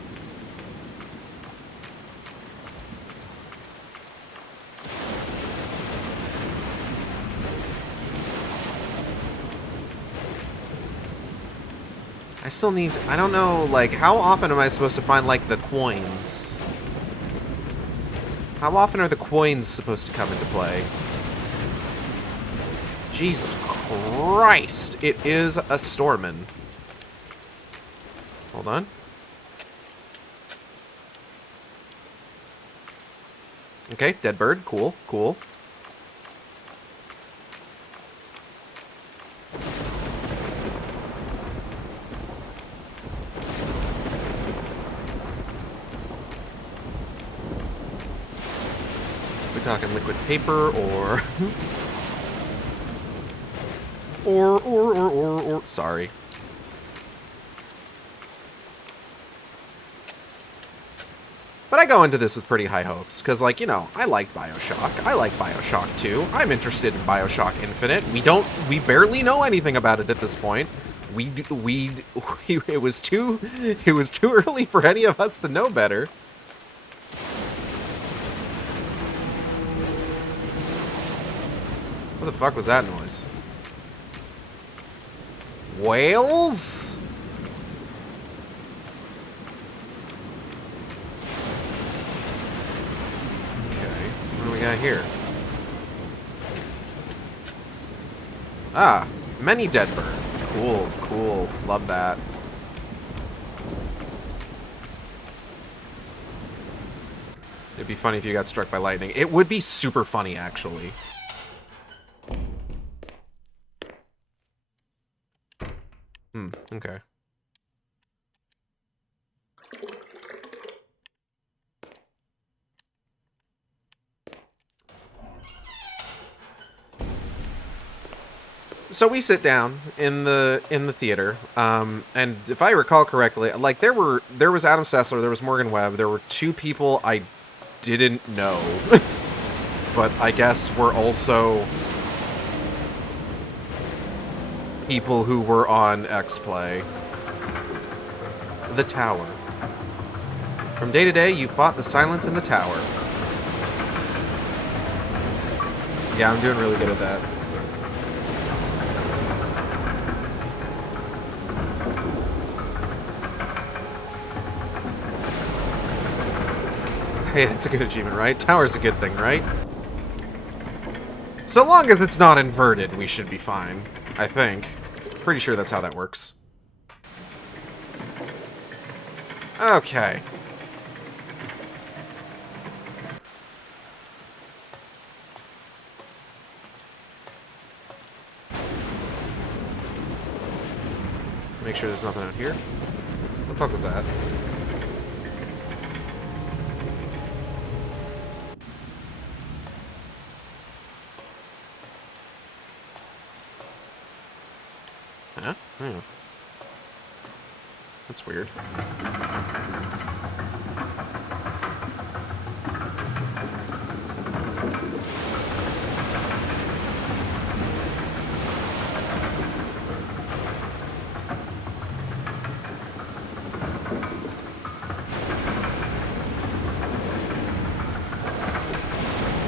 I still need... I don't know, like, how often am I supposed to find, like, the coins? How often are the coins supposed to come into play? Jesus Christ! It is a Stormin. Hold on. Okay, dead bird. Cool, cool. Talking liquid paper or sorry. But I go into this with pretty high hopes because, like, you know, I liked BioShock. I like BioShock 2. I'm interested in BioShock Infinite. We barely know anything about it at this point. It was too early for any of us to know better. What the fuck was that noise? Whales? Okay, what do we got here? Ah, many dead bird. Cool, cool. Love that. It'd be funny if you got struck by lightning. It would be super funny, actually. Okay. So we sit down in the theater, and if I recall correctly, like there was Adam Sessler, there was Morgan Webb, there were two people I didn't know, but I guess were also people who were on X-Play. The Tower. From day to day, you fought the silence in the tower. Yeah, I'm doing really good at that. Hey, that's a good achievement, right? Tower's a good thing, right? So long as it's not inverted, we should be fine. I think. Pretty sure that's how that works. Okay. Make sure there's nothing out here. What the fuck was that? Huh? Hmm. That's weird.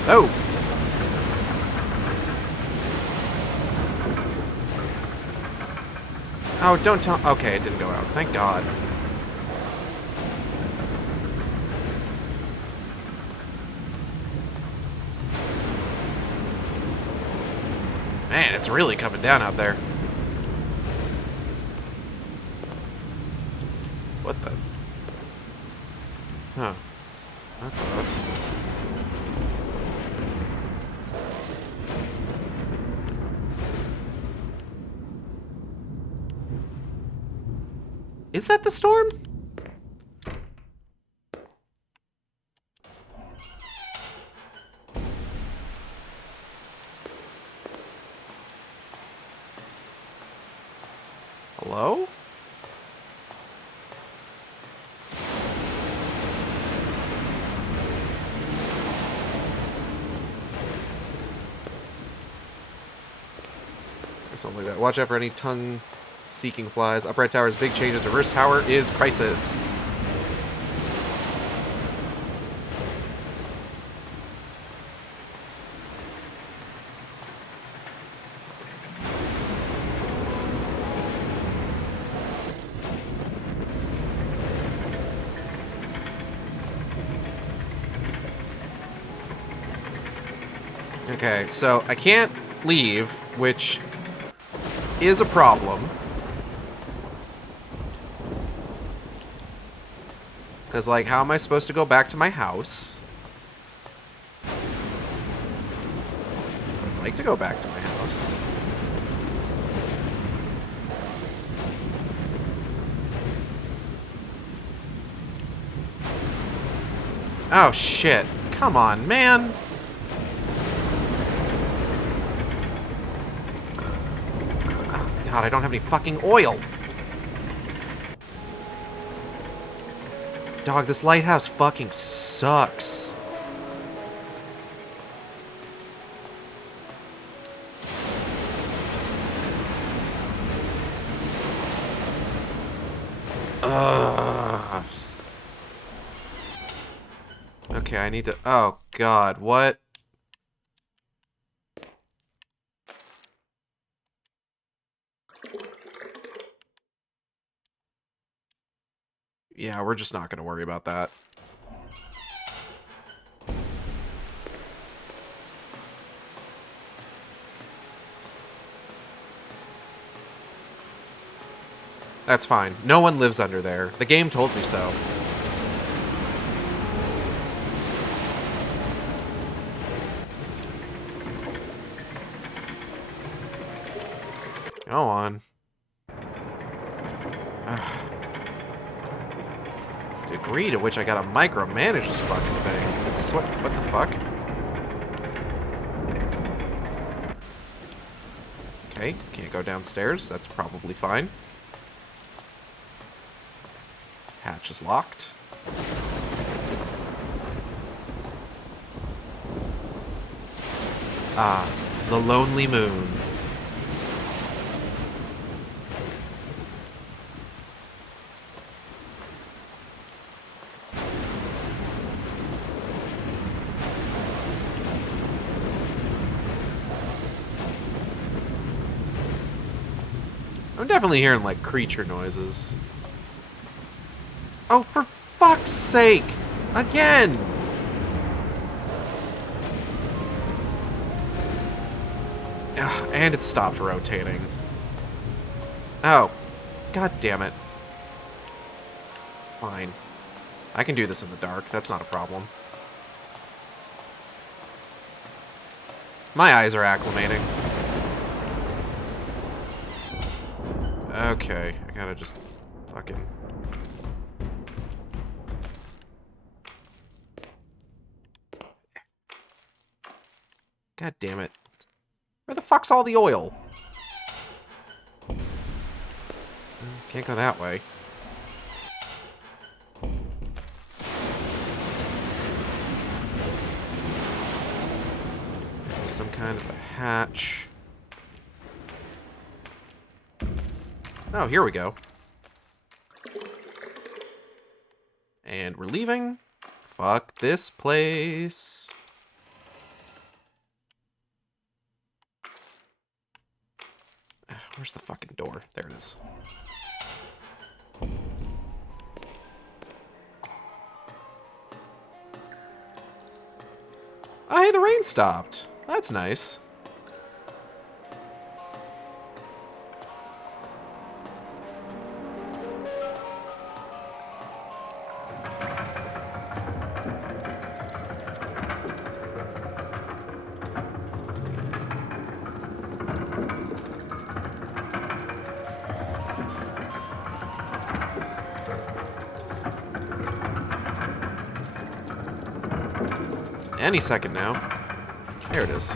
Oh! Oh, don't tell... Okay, it didn't go out. Thank God. Man, it's really coming down out there. What the... Huh. That's odd. Is that the storm? Hello? Or something like that. Watch out for any tongue-seeking flies. Upright tower is big changes. Reverse tower is crisis. Okay, so I can't leave, which is a problem. Because, like, how am I supposed to go back to my house? I'd like to go back to my house. Oh, shit. Come on, man. God, I don't have any fucking oil. Dog, this lighthouse fucking sucks. Ugh. Okay, I need to... Oh, God, what? Yeah, we're just not going to worry about that. That's fine. No one lives under there. The game told me so. Go on. Degree to which I gotta micromanage this fucking thing. What the fuck? Okay, can't go downstairs. That's probably fine. Hatch is locked. Ah, the lonely moon. I'm definitely hearing, like, creature noises. Oh, for fuck's sake! Again! Ugh, and it stopped rotating. Oh. God damn it. Fine. I can do this in the dark. That's not a problem. My eyes are acclimating. Okay. I gotta just fucking... God damn it. Where the fuck's all the oil? Can't go that way. Some kind of a hatch. Oh, here we go. And we're leaving. Fuck this place. Where's the fucking door? There it is. Oh, hey, the rain stopped. That's nice. Any second now. There it is.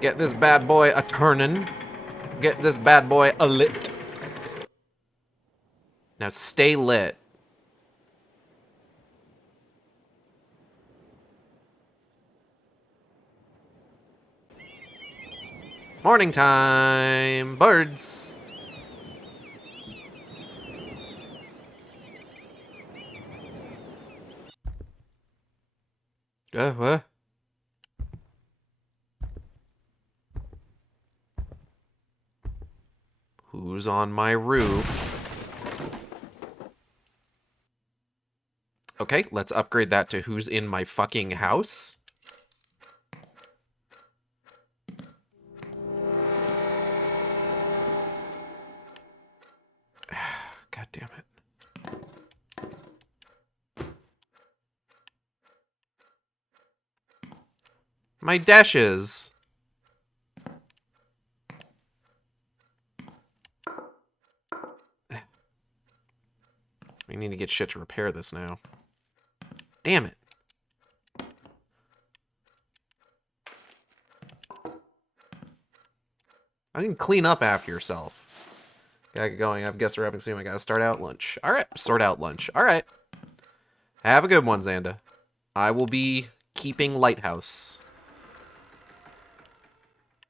Get this bad boy a turnin'. Get this bad boy a lit. Now stay lit. Morning time, birds. What? Who's on my roof? Okay, let's upgrade that to who's in my fucking house. God damn it. My dashes. We need to get shit to repair this now. Damn it. I can clean up after yourself. Gotta get going. I guess we're having soon. I gotta start out lunch. Alright, sort out lunch. Alright. Have a good one, Xanda. I will be keeping Lighthouse.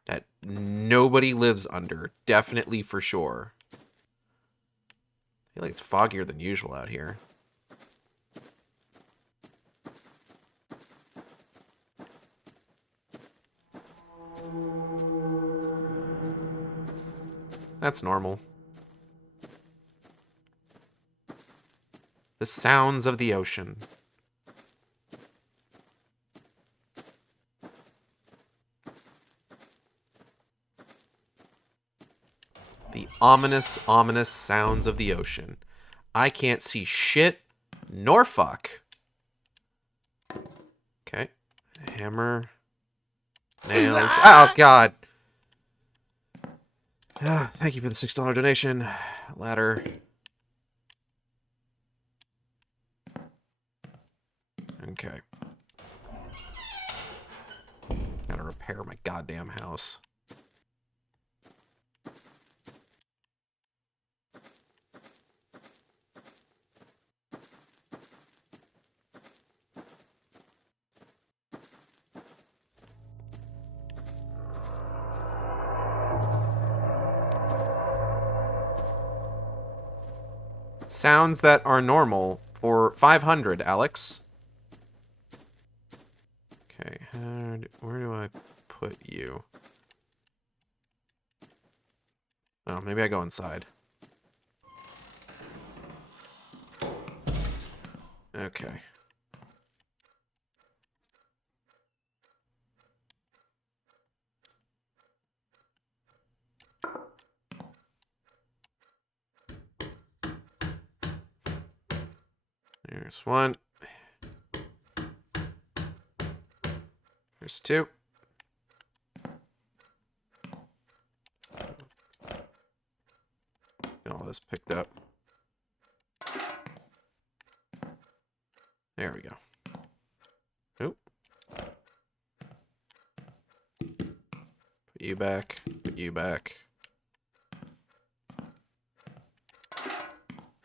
That nobody lives under. Definitely for sure. I feel like it's foggier than usual out here. That's normal. The sounds of the ocean. The ominous, ominous sounds of the ocean. I can't see shit nor fuck. Okay. Hammer. Nails. Oh, God. Thank you for the $6 donation. Ladder. Okay. Gotta repair my goddamn house. Sounds that are normal for 500, Alex. Okay, where do I put you? Oh, maybe I go inside. Okay. There's one. There's two. Get all this picked up. There we go. Oop. Put you back. Put you back.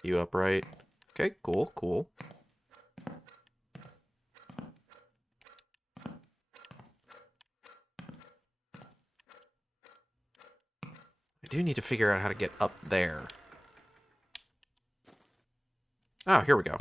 You upright. Okay, cool, cool. I do need to figure out how to get up there. Oh, here we go.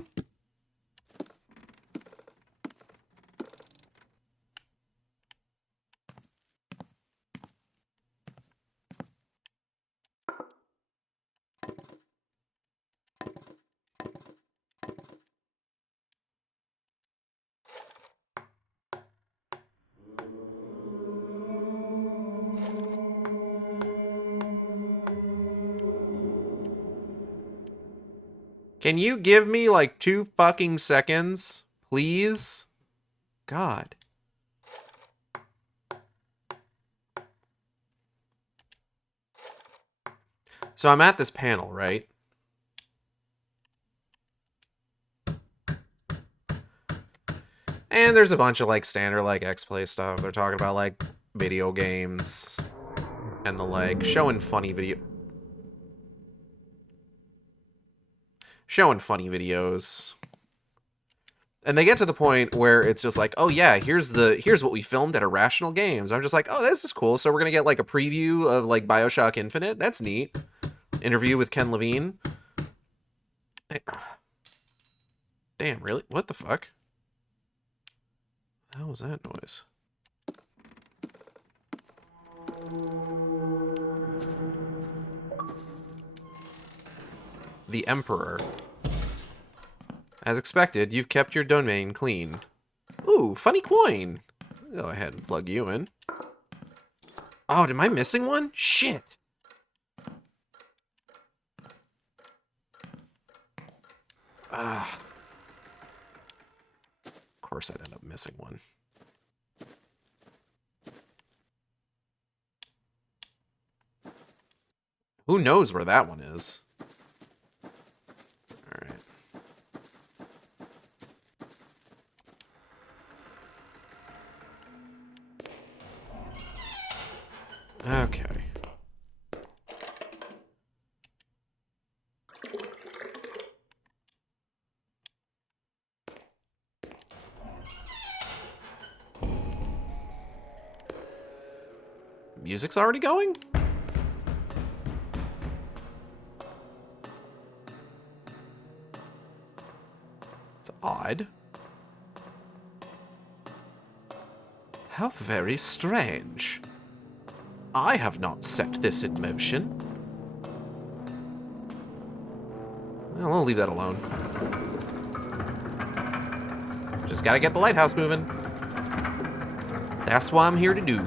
Can you give me like 2 fucking seconds, please? God. So I'm at this panel, right? And there's a bunch of like standard like X-Play stuff. They're talking about like video games and the like, showing funny videos. And they get to the point where it's just like, oh yeah, here's what we filmed at Irrational Games. I'm just like, oh, this is cool. So we're gonna get like a preview of like BioShock Infinite. That's neat. Interview with Ken Levine. Damn, really? What the fuck? How was that noise? The Emperor. As expected, you've kept your domain clean. Ooh, funny coin. Go ahead and plug you in. Oh, am I missing one? Shit. Ah. Of course I'd end up missing one. Who knows where that one is? Alright. Okay. Music's already going? It's odd. How very strange. I have not set this in motion. Well, I'll leave that alone. Just gotta get the lighthouse moving. That's what I'm here to do.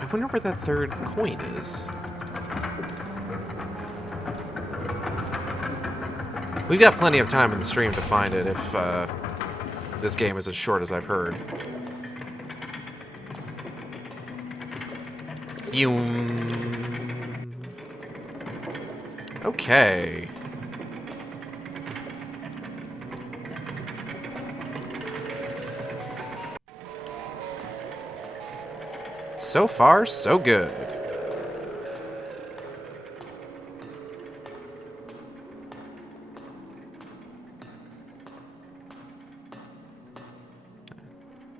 I wonder where that third coin is. We've got plenty of time in the stream to find it if this game is as short as I've heard. Okay. So far, so good.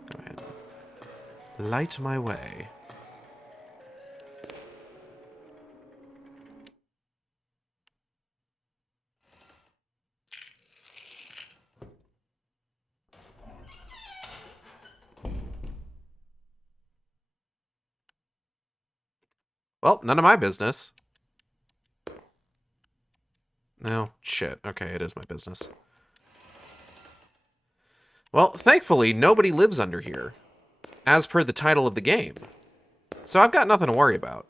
Go ahead. Light my way. Well, none of my business. No, shit. Okay, it is my business. Well, thankfully, nobody lives under here, as per the title of the game. So I've got nothing to worry about.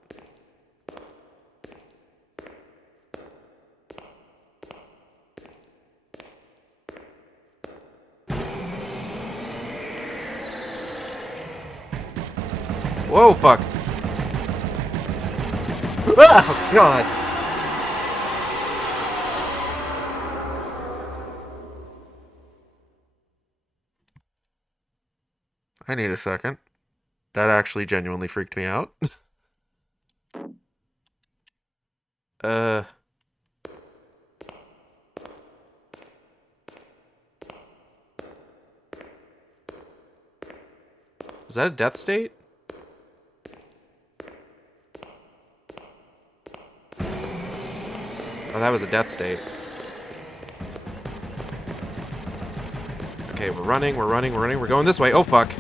Whoa, fuck. Oh, God. I need a second. That actually genuinely freaked me out. uh... Was that a death state? Oh, that was a death state. Okay, we're running, we're running, we're running. We're going this way. Oh, fuck.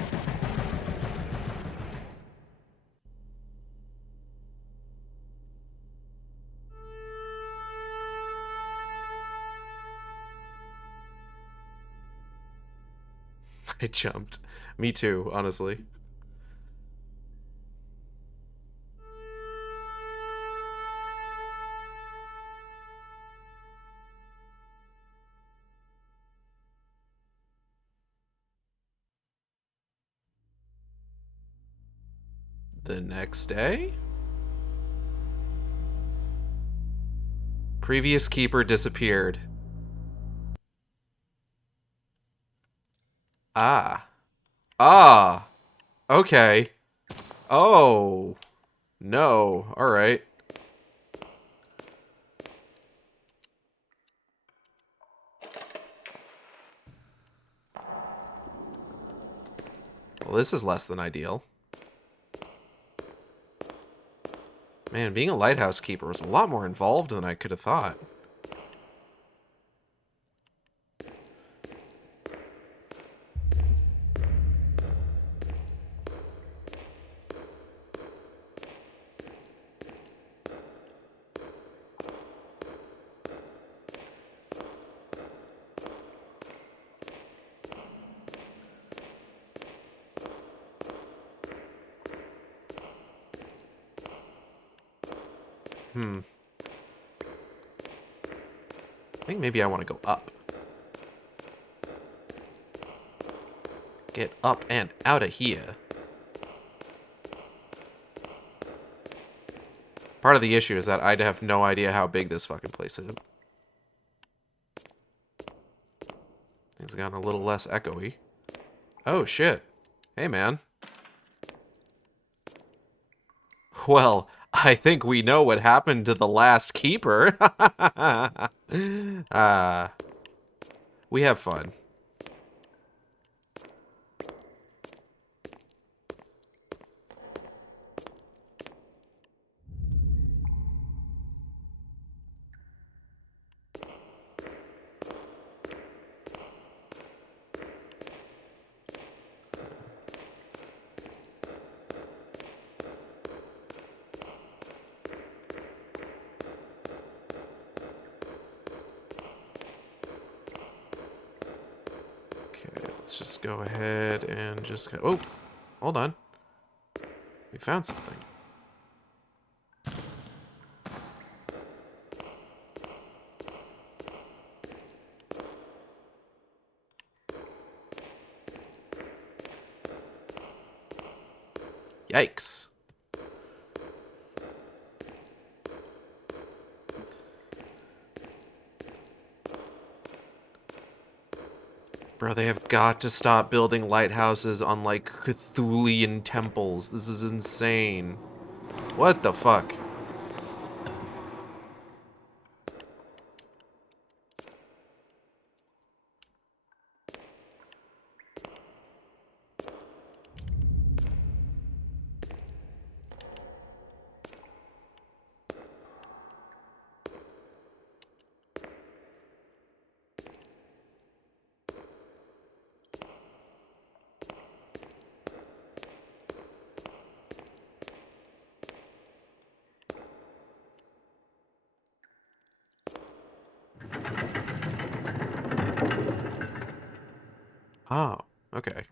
I jumped. Me too, honestly. The next day? Previous keeper disappeared. Ah. Ah. Okay. Oh. No. Alright. Well, this is less than ideal. Man, being a lighthouse keeper was a lot more involved than I could have thought. I think maybe I want to go up. Get up and out of here. Part of the issue is that I'd have no idea how big this fucking place is. Things have gotten a little less echoey. Oh, shit. Hey, man. Well, I think we know what happened to the last keeper. We have fun. Let's just go ahead and just... Oh, hold on. We found something. Yikes. Bro, they have got to stop building lighthouses on, like, Cthulian temples. This is insane. What the fuck? Oh, okay.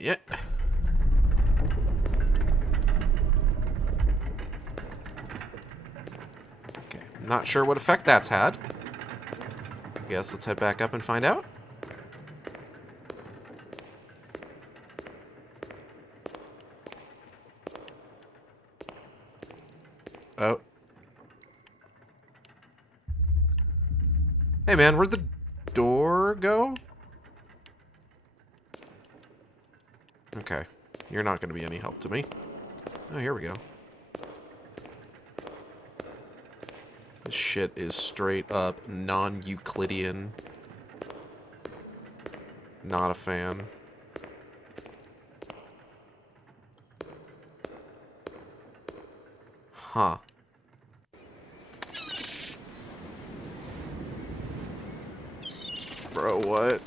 Yeah. Okay, not sure what effect that's had. Guess let's head back up and find out. Oh. Hey man, where'd the door go? Okay. You're not going to be any help to me. Oh, here we go. This shit is straight up non-Euclidean. Not a fan. Huh. Bro, what?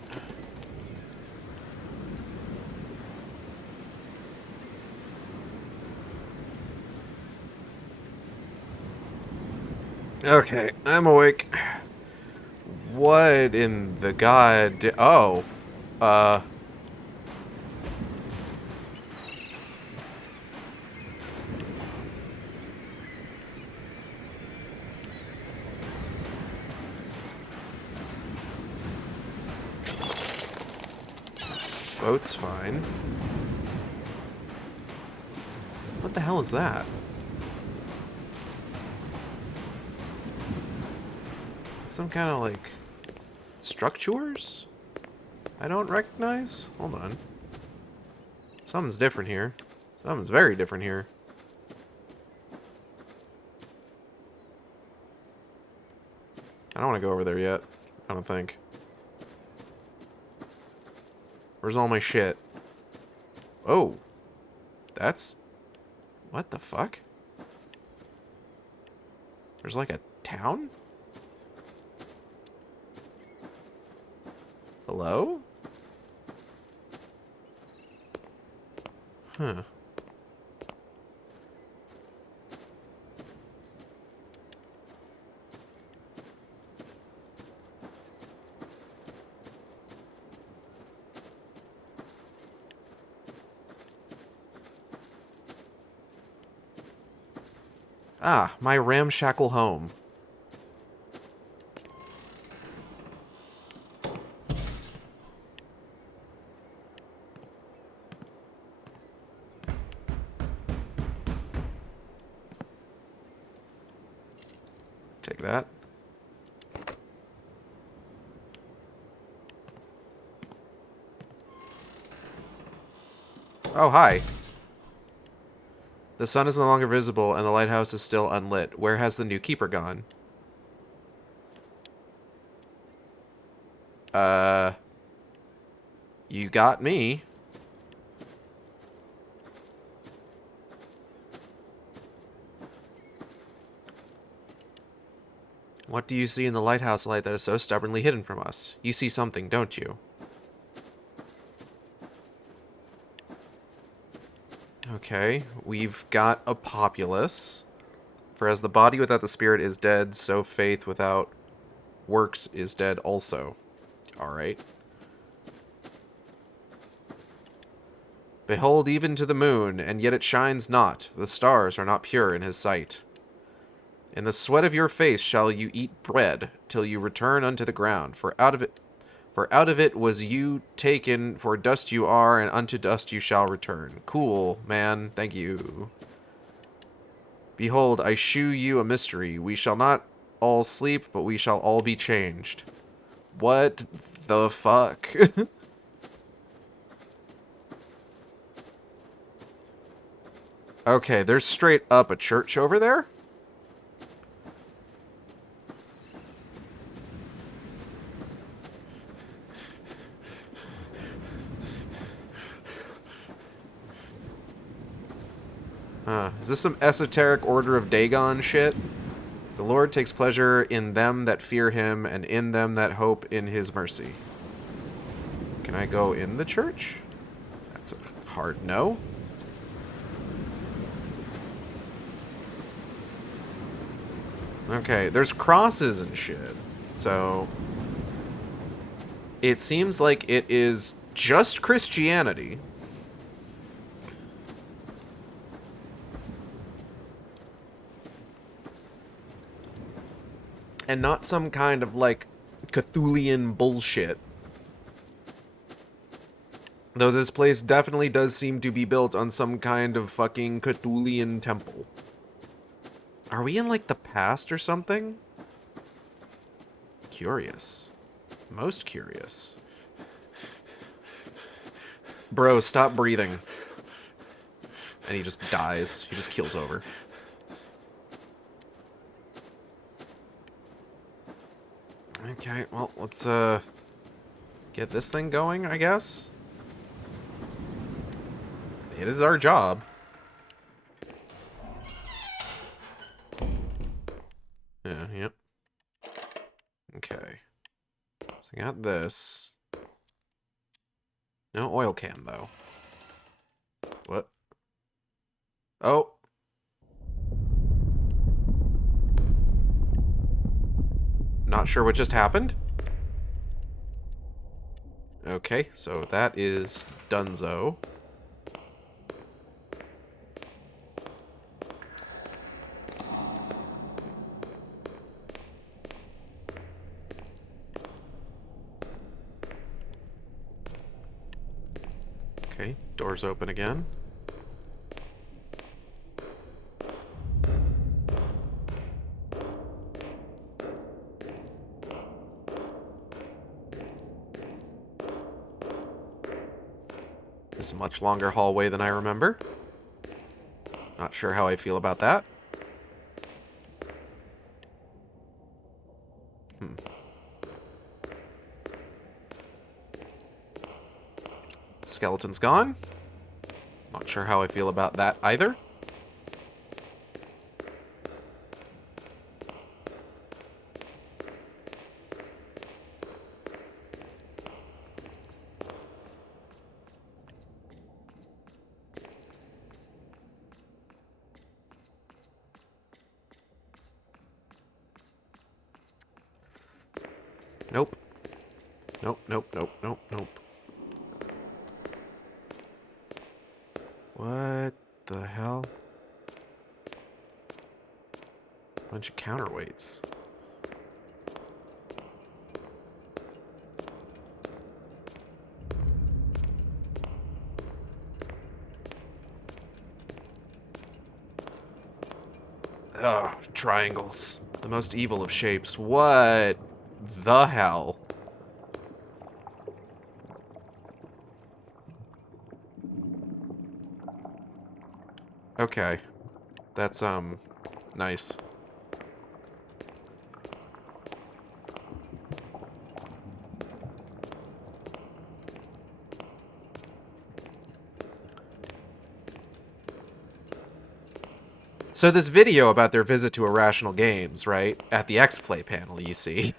Okay, I'm awake. What in the god... Oh. Uh... Boat's fine. What the hell is that? Some kind of, like, structures? I don't recognize? Hold on. Something's different here. Something's very different here. I don't want to go over there yet. I don't think. Where's all my shit? Oh. That's... What the fuck? There's like a town? Hello? Huh. Ah, my ramshackle home. Take that. Oh, hi. The sun is no longer visible, and the lighthouse is still unlit. Where has the new keeper gone? You got me. What do you see in the lighthouse light that is so stubbornly hidden from us? You see something, don't you? Okay, we've got a populace. For as the body without the spirit is dead, so faith without works is dead also. Alright. Behold even to the moon, and yet it shines not. The stars are not pure in his sight. In the sweat of your face shall you eat bread, till you return unto the ground. For out of it was you taken, for dust you are, and unto dust you shall return. Cool, man. Thank you. Behold, I shew you a mystery. We shall not all sleep, but we shall all be changed. What the fuck? Okay, there's straight up a church over there? Is this some esoteric Order of Dagon shit? The Lord takes pleasure in them that fear him, and in them that hope in his mercy. Can I go in the church? That's a hard no. Okay, there's crosses and shit. So it seems like it is just Christianity. And not some kind of, like, Cthulian bullshit. Though this place definitely does seem to be built on some kind of fucking Cthulian temple. Are we in, like, the past or something? Curious. Most curious. Bro, stop breathing. And he just dies. He just keels over. Okay, well, let's, get this thing going, I guess. It is our job. Yeah, yep. Okay. So I got this. No oil can, though. What? Oh. Not sure what just happened. Okay, so that is Dunzo. Okay, doors open again. This is a much longer hallway than I remember. Not sure how I feel about that. Skeleton's gone. Not sure how I feel about that either. Nope. Nope, nope, nope, nope, nope. What the hell? Bunch of counterweights. Ugh, triangles. The most evil of shapes. What the hell? Okay. That's, nice. So this video about their visit to Irrational Games, right? At the X-Play panel, you see.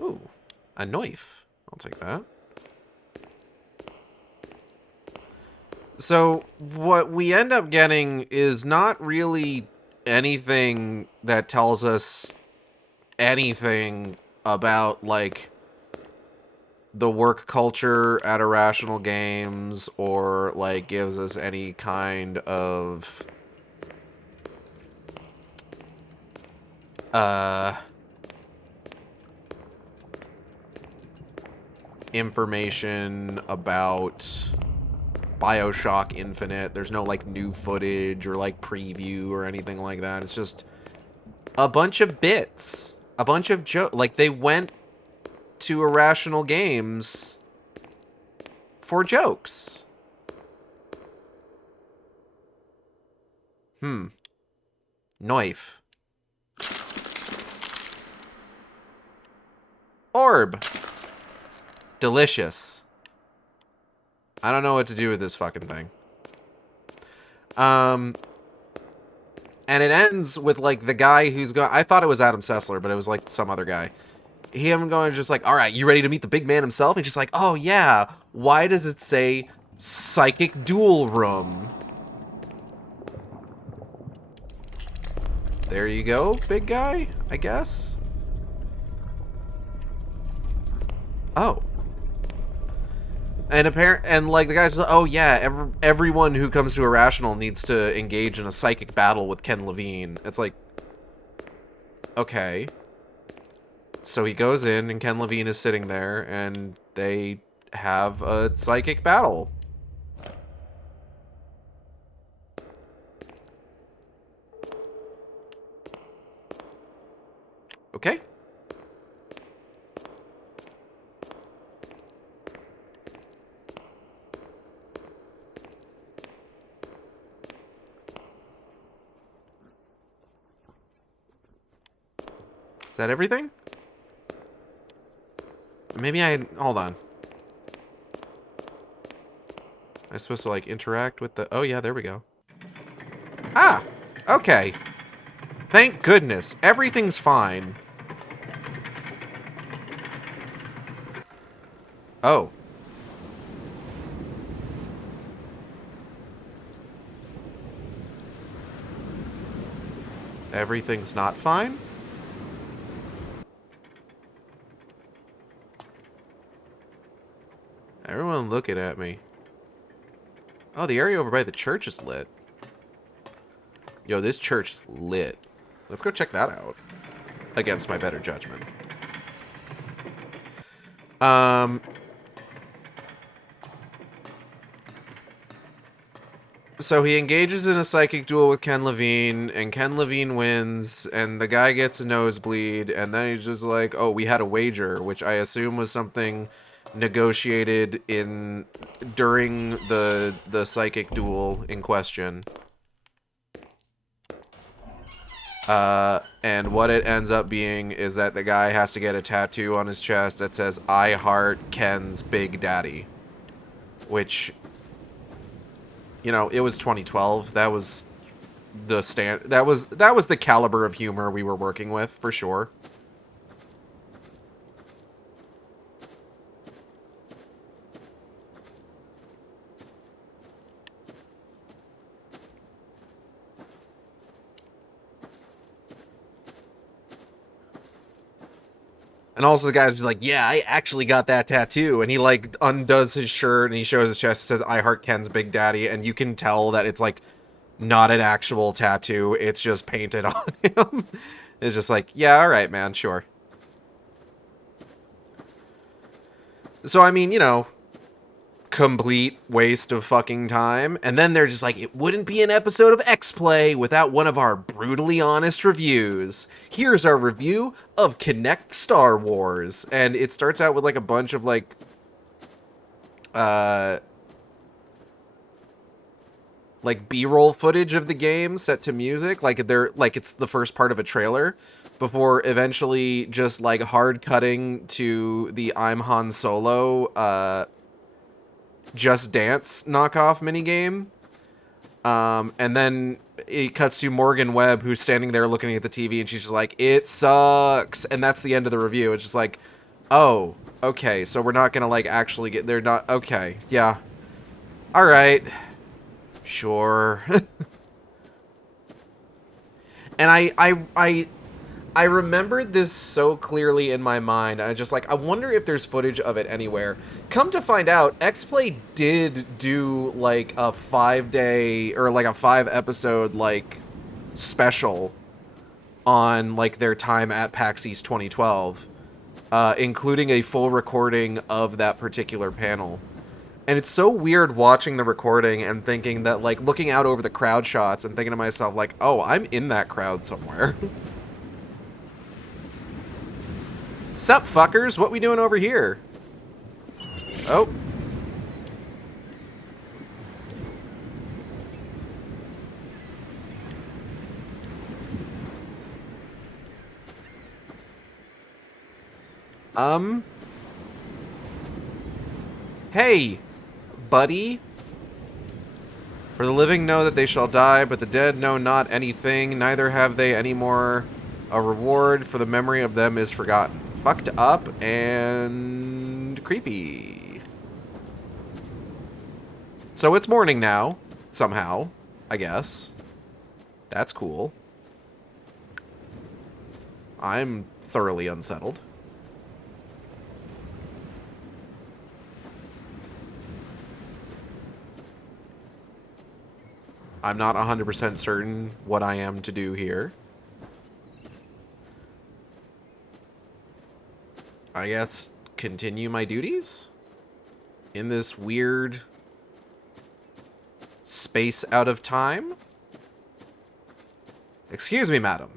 Ooh, a knife. I'll take that. So what we end up getting is not really anything that tells us anything about, like, the work culture at Irrational Games, or, like, gives us any kind of information about BioShock Infinite. There's no, like, new footage or, like, preview or anything like that. It's just a bunch of bits. A bunch of like, they went to Irrational Games for jokes. Knife. Orb. Delicious. I don't know what to do with this fucking thing. And it ends with, like, the guy who's going... I thought it was Adam Sessler, but it was, like, some other guy. Him going just like, all right, you ready to meet the big man himself? And just like, oh, yeah. Why does it say Psychic Duel Room? There you go, big guy, I guess. Oh. And like the guy's like, oh yeah, everyone who comes to Irrational needs to engage in a psychic battle with Ken Levine. It's like, okay. So he goes in, and Ken Levine is sitting there, and they have a psychic battle. Okay. Is that everything? Maybe hold on. Am I supposed to, like, interact with the... Oh, yeah, there we go. Ah! Okay. Thank goodness. Everything's fine. Oh. Everything's not fine? Everyone looking at me. Oh, the area over by the church is lit. Yo, this church is lit. Let's go check that out. Against my better judgment. So he engages in a psychic duel with Ken Levine, and Ken Levine wins, and the guy gets a nosebleed, and then he's just like, oh, we had a wager, which I assume was something negotiated during the psychic duel in question. And what it ends up being is that the guy has to get a tattoo on his chest that says, I heart Ken's Big Daddy. Which, you know, it was 2012. That was the that was the caliber of humor we were working with, for sure. And also the guy's just like, yeah, I actually got that tattoo. And he, like, undoes his shirt and he shows his chest. It says, I heart Ken's Big Daddy. And you can tell that it's, like, not an actual tattoo. It's just painted on him. It's just like, yeah, all right, man, sure. So, I mean, you know, complete waste of fucking time. And then they're just like, it wouldn't be an episode of X-Play without one of our brutally honest reviews. Here's our review of Kinect Star Wars. And it starts out with like a bunch of like B-roll footage of the game set to music, like it's the first part of a trailer, before eventually just like hard cutting to the I'm Han Solo Just Dance knockoff minigame. And then it cuts to Morgan Webb, who's standing there looking at the TV, and she's just like, it sucks. And that's the end of the review. It's just like, oh, okay, so we're not gonna like actually get, they're not, okay, yeah. Alright. Sure. And I remembered this so clearly in my mind. I just like, I wonder if there's footage of it anywhere. Come to find out, X-Play did do like a 5-day or like a 5-episode like special on like their time at PAX East 2012, including a full recording of that particular panel. And it's so weird watching the recording and thinking that, like, looking out over the crowd shots and thinking to myself, like, oh, I'm in that crowd somewhere. Sup, fuckers? What we doing over here? Oh. Hey, buddy. For the living know that they shall die, but the dead know not anything, neither have they any more. A reward for the memory of them is forgotten. Fucked up and creepy. So it's morning now, somehow, I guess. That's cool. I'm thoroughly unsettled. I'm not 100% certain what I am to do here. I guess continue my duties? In this weird space out of time? Excuse me, madam.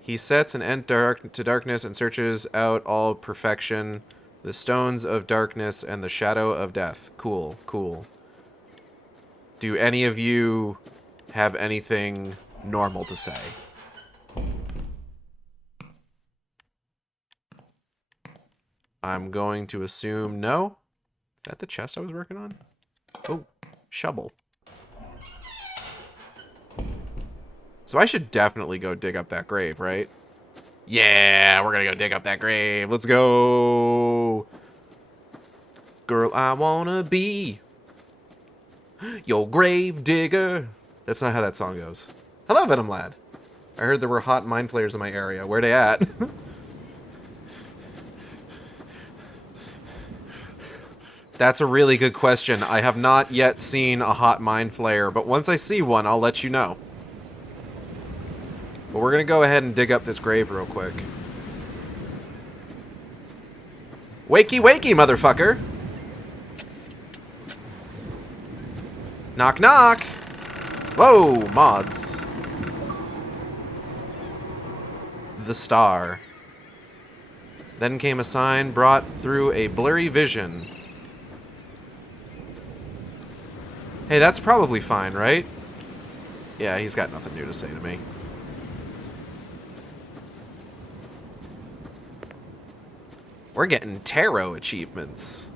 He sets an end to darkness and searches out all perfection, the stones of darkness and the shadow of death. Cool, cool. Do any of you have anything normal to say? I'm going to assume no. Is that the chest I was working on? Oh, shovel. So I should definitely go dig up that grave, right? Yeah, we're gonna go dig up that grave. Let's go. Girl, I wanna be your grave digger. That's not how that song goes. Hello, Venom Lad. I heard there were hot mind flayers in my area. Where they at? That's a really good question. I have not yet seen a hot mind flayer, but once I see one, I'll let you know. But we're gonna go ahead and dig up this grave real quick. Wakey, wakey, motherfucker! Knock, knock! Whoa, mods. The star. Then came a sign brought through a blurry vision. Hey, that's probably fine, right? Yeah, he's got nothing new to say to me. We're getting tarot achievements.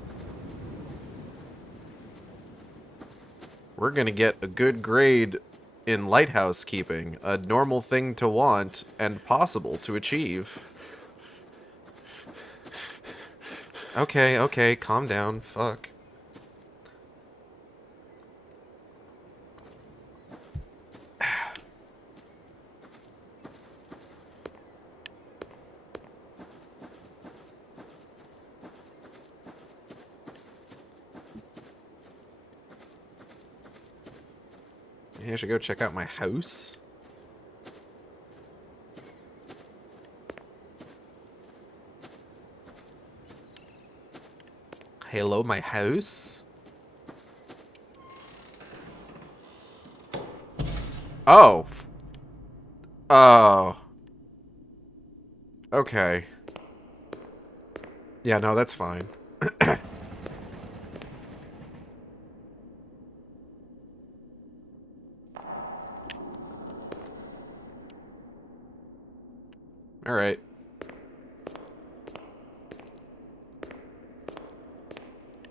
We're gonna get a good grade in lighthouse keeping, a normal thing to want and possible to achieve. Okay, okay, calm down. Fuck. Maybe I should go check out my house. Hello, my house? Oh. Oh. Okay. Yeah, no, that's fine. Alright.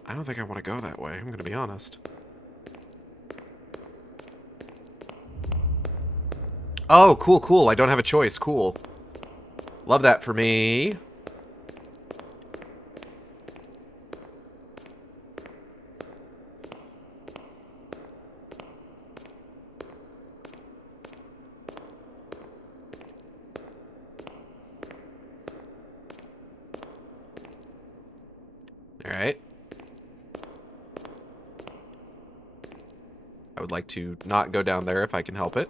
I don't think I want to go that way, I'm gonna be honest. Oh, cool, cool. I don't have a choice. Cool. Love that for me. Alright. I would like to not go down there if I can help it.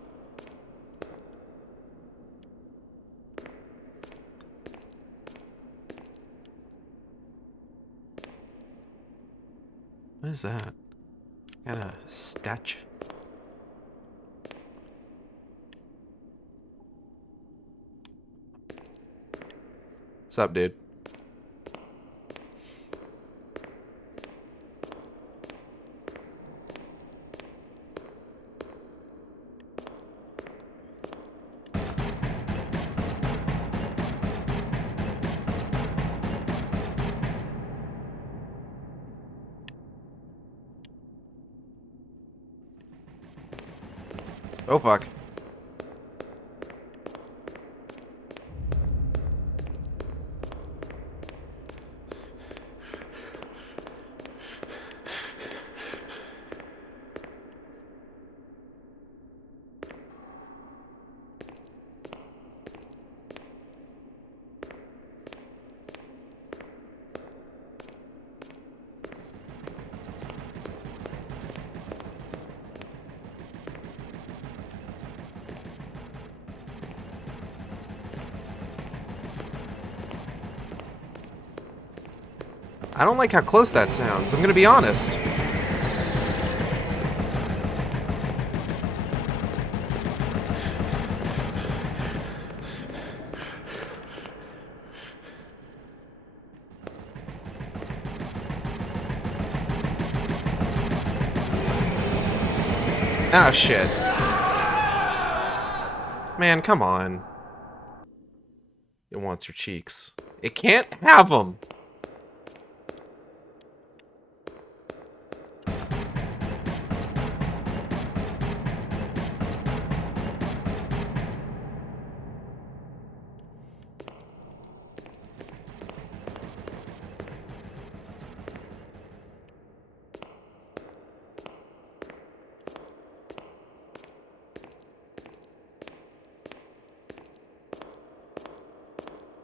What is that? Got a statue. What's up, dude? Oh, fuck. I don't like how close that sounds, I'm gonna be honest. Ah, shit. Man, come on. It wants your cheeks. It can't have them!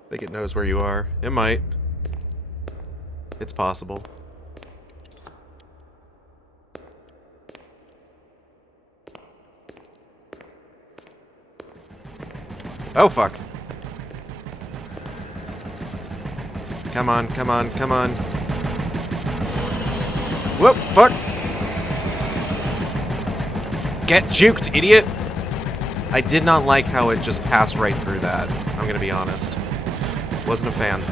I think it knows where you are. It might. It's possible. Oh, fuck. Come on, come on, come on. Whoop, fuck! Get juked, idiot! I did not like how it just passed right through that. I'm gonna be honest. Wasn't a fan.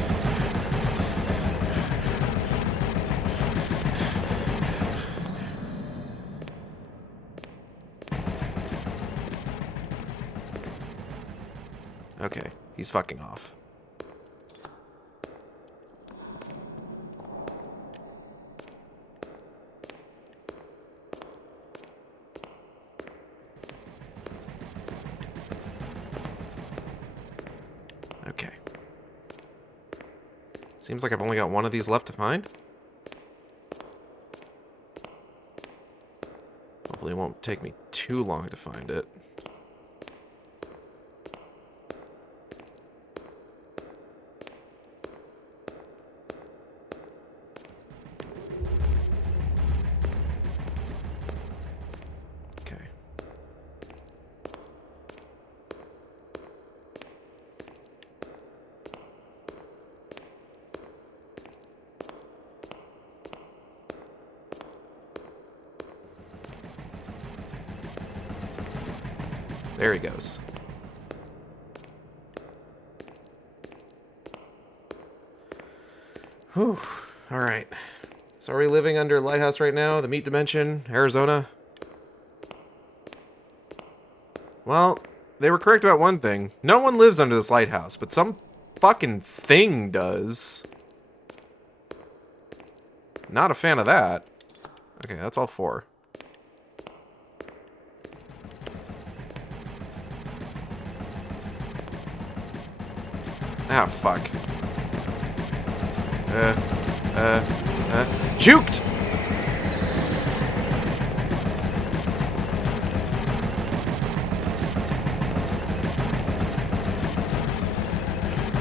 Okay, he's fucking off. Okay. Seems like I've only got one of these left to find. Hopefully it won't take me too long to find it. Okay. There he goes. Whew. Alright. So are we living under Lighthouse right now? The Meat Dimension? Arizona? Well, they were correct about one thing. No one lives under this lighthouse, but some fucking thing does. Not a fan of that. Okay, that's all 4. Ah, fuck. Juked!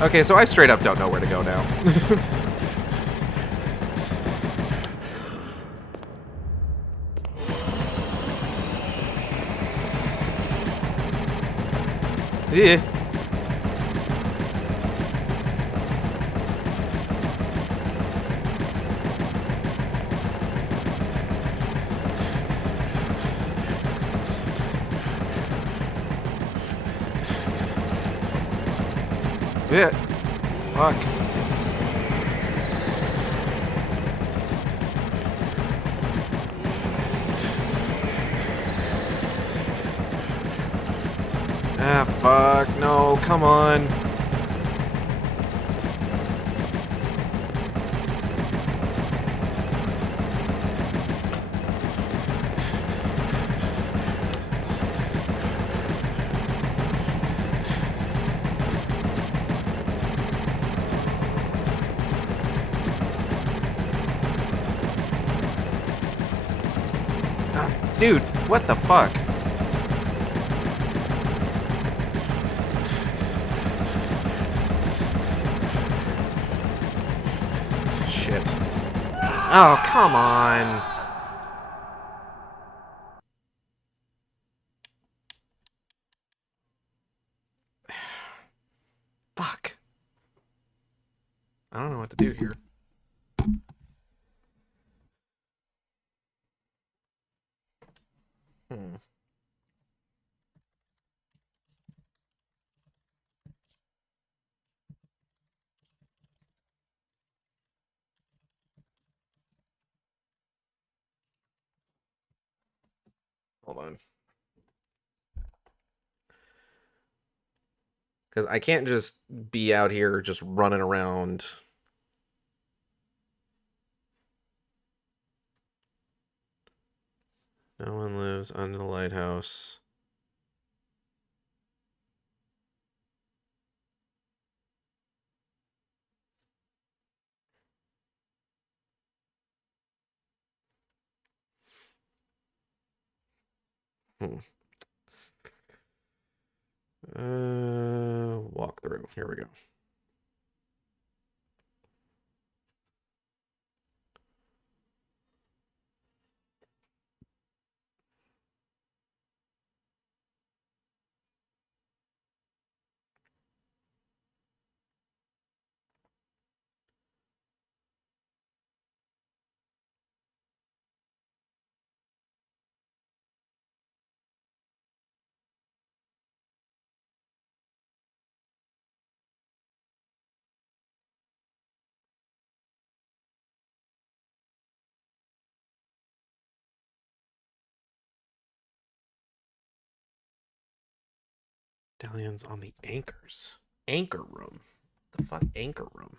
Okay, so I straight up don't know where to go now. Yeah. Yeah. Fuck. Ah, fuck. No, come on. Dude, what the fuck? Shit. Oh, come on. Fuck. I don't know what to do here. Hmm. Hold on. Because I can't just be out here just running around. No one lives under the lighthouse. Hmm. Walk through. Here we go. Medallions on the anchors. Anchor room. The fuck anchor room?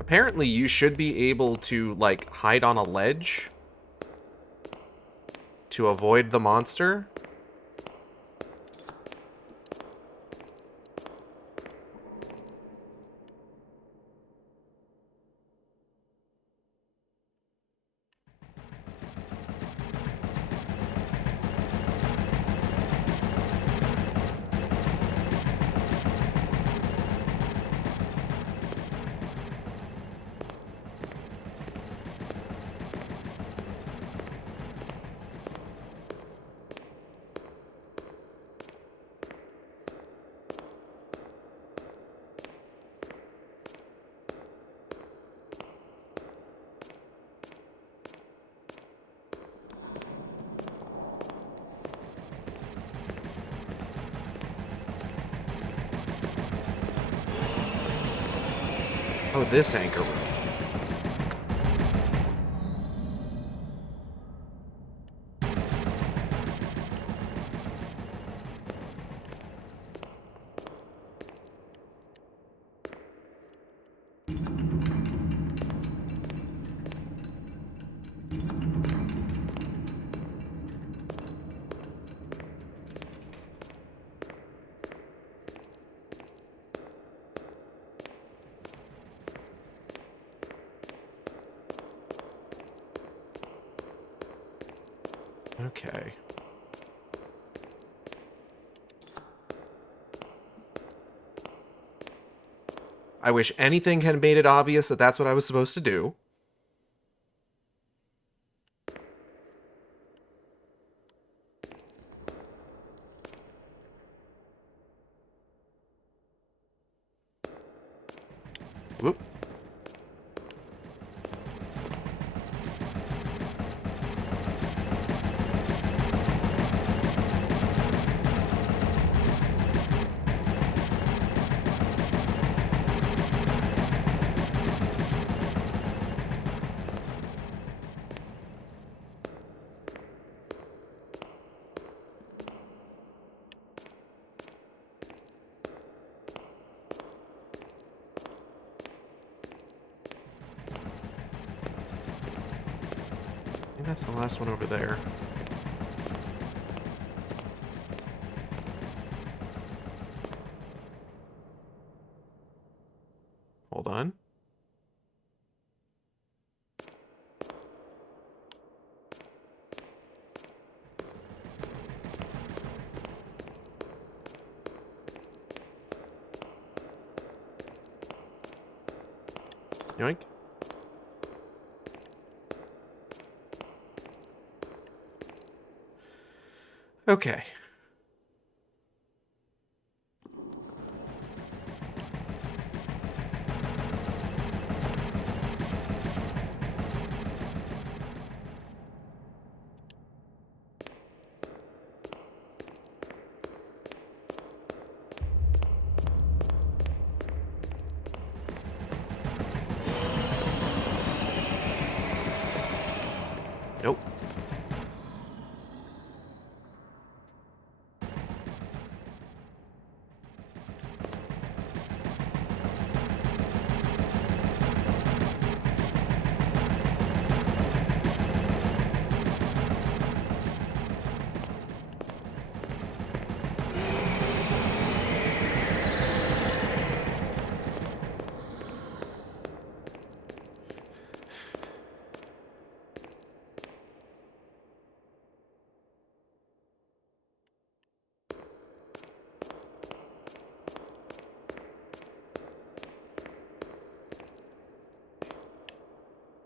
Apparently, you should be able to, like, hide on a ledge to avoid the monster. Oh, this anchor room. Okay. I wish anything had made it obvious that that's what I was supposed to do. Whoop. I think that's the last one over there. Hold on. Yoink. Okay. Nope.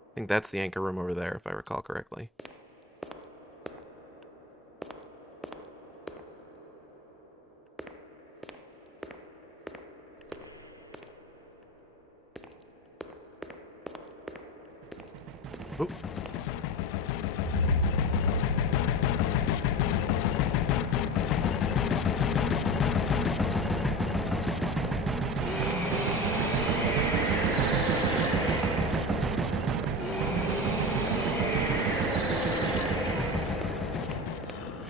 I think that's the anchor room over there, if I recall correctly. Oop.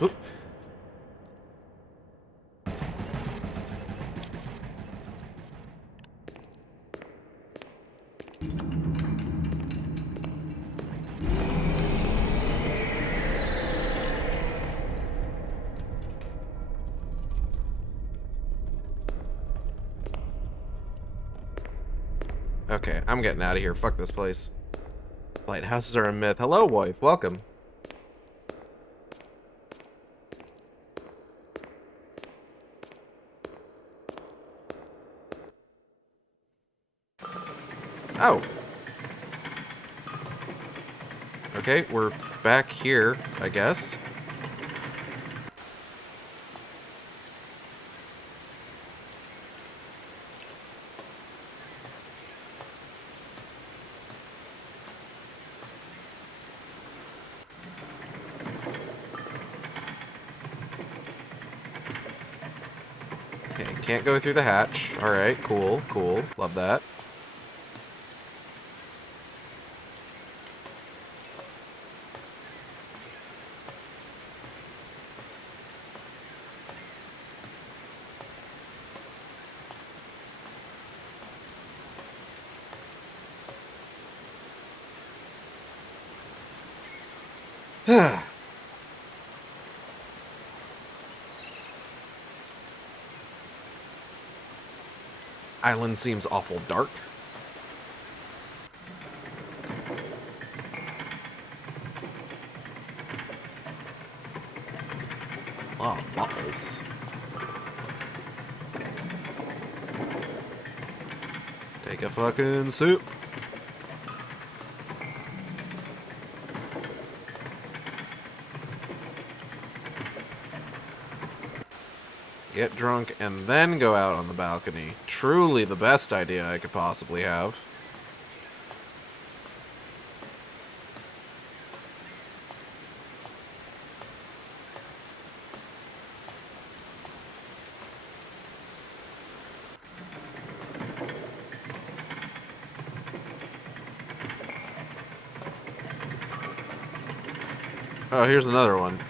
Oop. Okay, I'm getting out of here. Fuck this place. Lighthouses are a myth. Hello, wife. Welcome. Oh. Okay, we're back here, I guess. Okay, can't go through the hatch. Alright, cool, cool. Love that. Island seems awful dark. Oh, bottles. Take a fucking soup. Get drunk and then go out on the balcony. Truly the best idea I could possibly have. Oh, here's another one.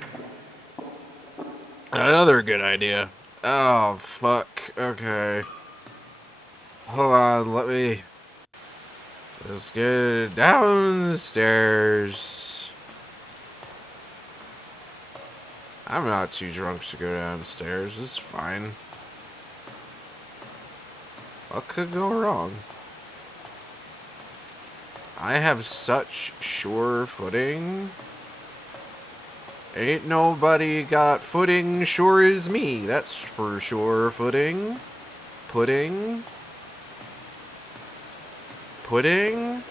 Another good idea. Oh, fuck. Okay. Hold on, let me just get downstairs. I'm not too drunk to go downstairs. It's fine. What could go wrong? I have such sure footing. Ain't nobody got footing sure as me. That's for sure footing. Pudding. putting...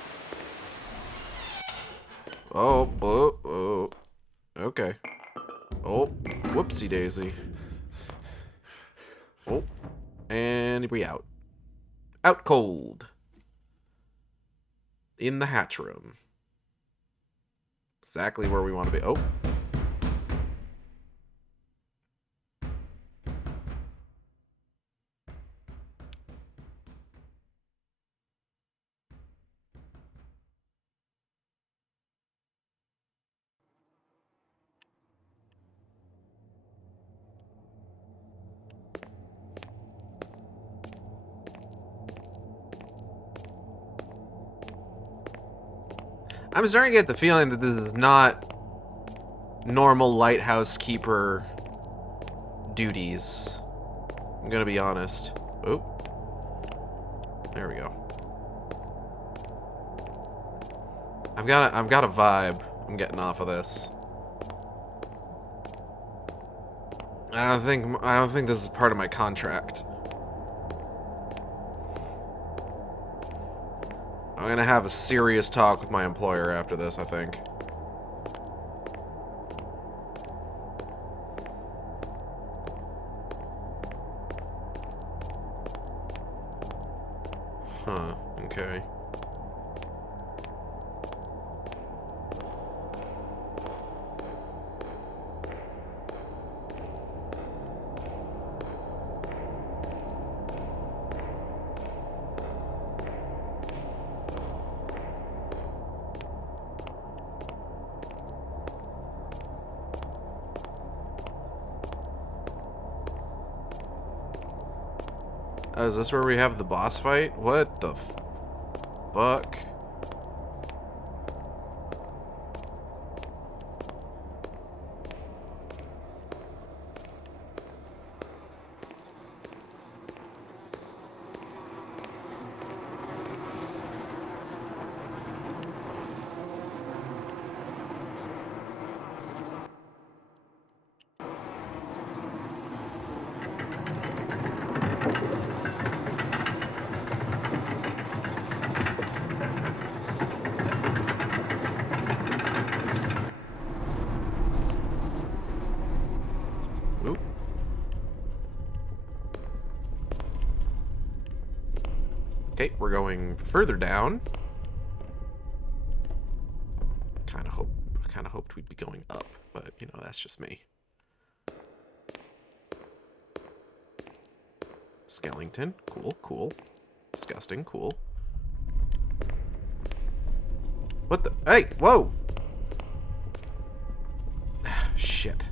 Oh. Okay. Oh, whoopsie daisy. Oh, and we out. Out cold. In the hatch room. Exactly where we want to be. Oh. I'm starting to get the feeling that this is not normal lighthouse keeper duties. I'm gonna be honest. Oh. There we go. I've got a vibe I'm getting off of this. I don't think this is part of my contract. I'm gonna have a serious talk with my employer after this, I think. Huh, okay. Oh, is this where we have the boss fight? What the fuck? Oop. Okay, we're going further down. I kind of hoped we'd be going up, but you know, that's just me. Skellington, cool. Disgusting, cool. What the? Hey, whoa! Shit.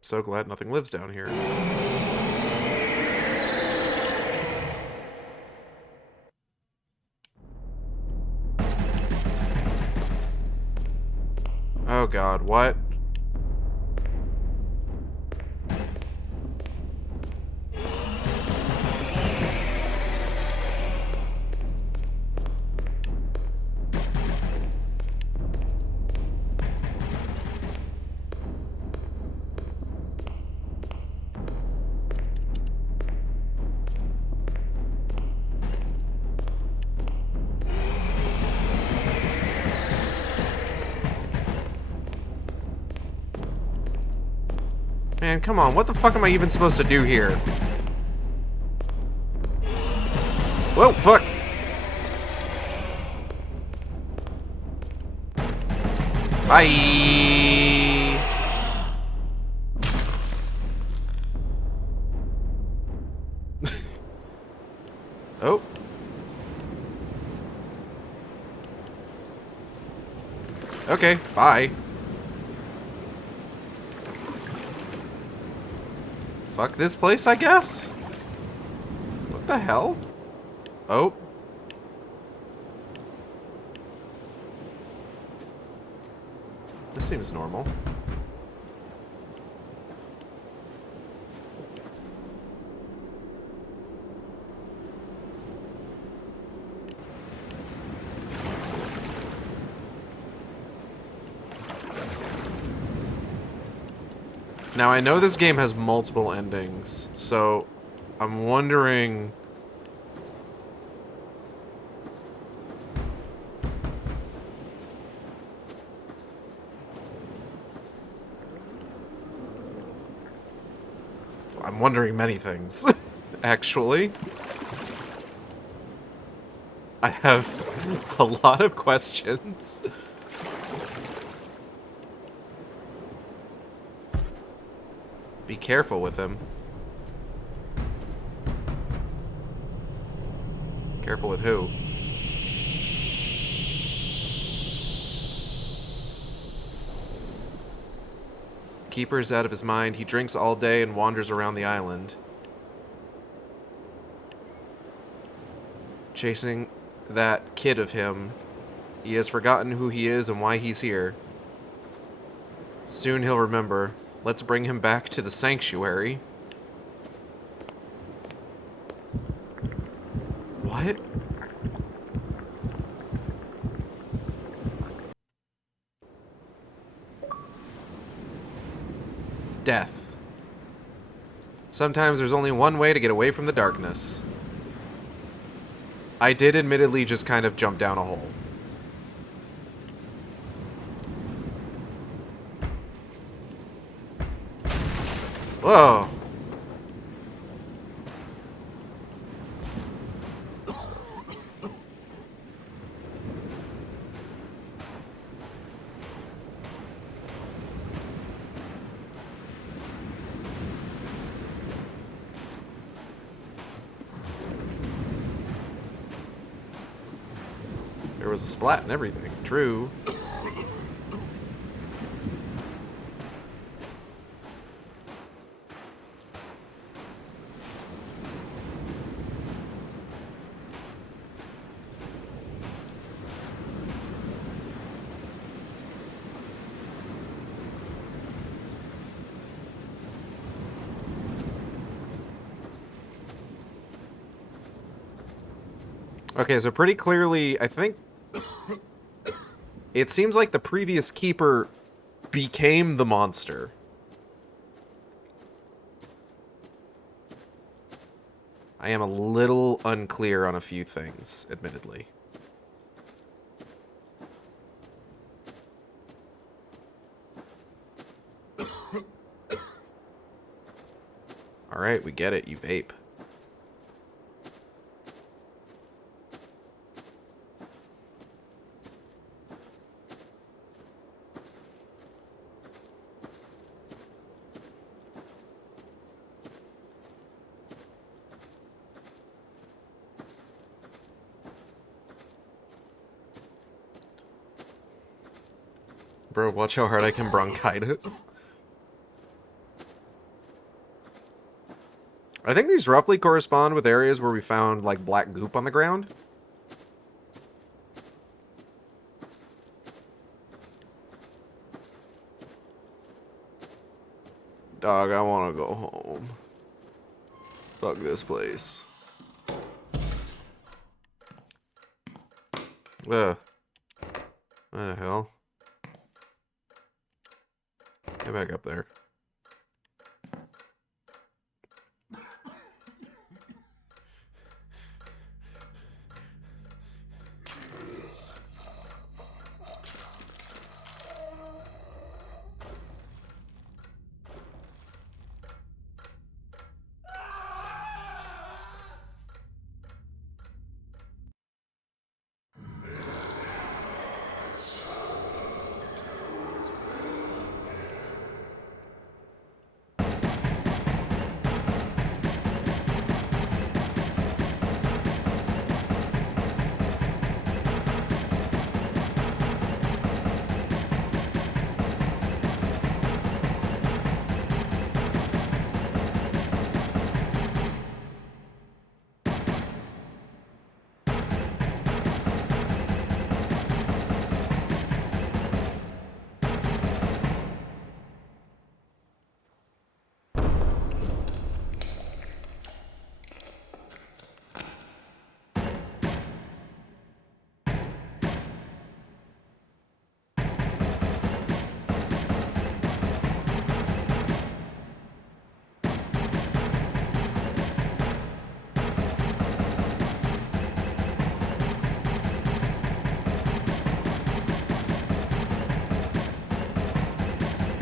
So glad nothing lives down here. Oh god, what? Man, come on, what the fuck am I even supposed to do here? Whoa, fuck! Bye! Oh. Okay, bye. Fuck this place, I guess? What the hell? Oh. This seems normal. Now, I know this game has multiple endings, so I'm wondering... I'm wondering many things, actually. I have a lot of questions. Be careful with him. Careful with who? Keeper's out of his mind. He drinks all day and wanders around the island, chasing that kid of him. He has forgotten who he is and why he's here. Soon he'll remember. Let's bring him back to the sanctuary. What? Death. Sometimes there's only one way to get away from the darkness. I did admittedly just kind of jump down a hole. Whoa. There was a splat and everything. True. Okay, so pretty clearly, I think it seems like the previous keeper became the monster. I am a little unclear on a few things, admittedly. Alright, we get it, you vape. Bro, watch how hard I can bronchitis. I think these roughly correspond with areas where we found, like, black goop on the ground. Dog, I want to go home. Fuck this place. Ugh. What the hell? Get back up there.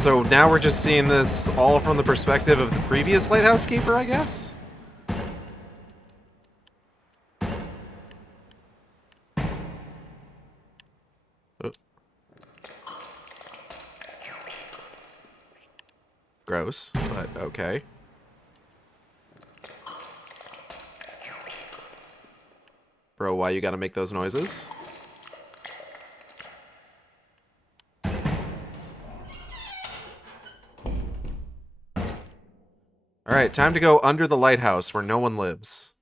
So now we're just seeing this all from the perspective of the previous lighthouse keeper, I guess? Oh. Gross, but okay. Bro, why you gotta make those noises? Alright, time to go under the lighthouse where no one lives.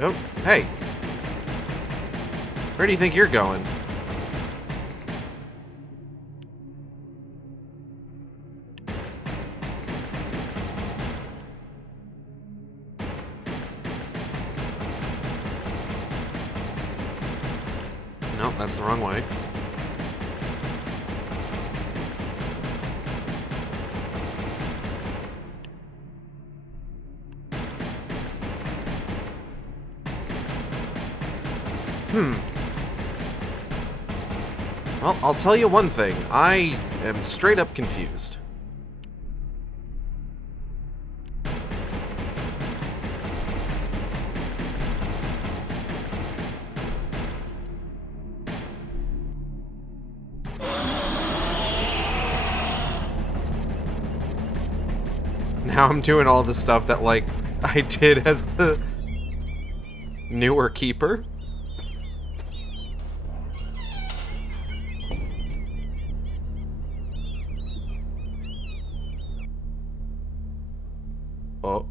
Oh, hey. Where do you think you're going? Nope, that's the wrong way. Well, I'll tell you one thing. I am straight up confused. Now I'm doing all the stuff that, like, I did as the newer keeper. Oh.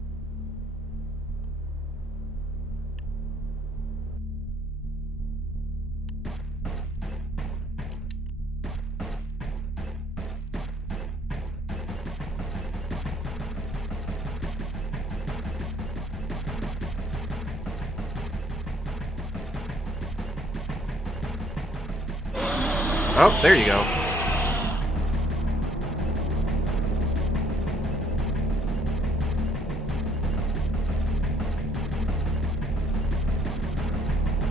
Oh, there you go.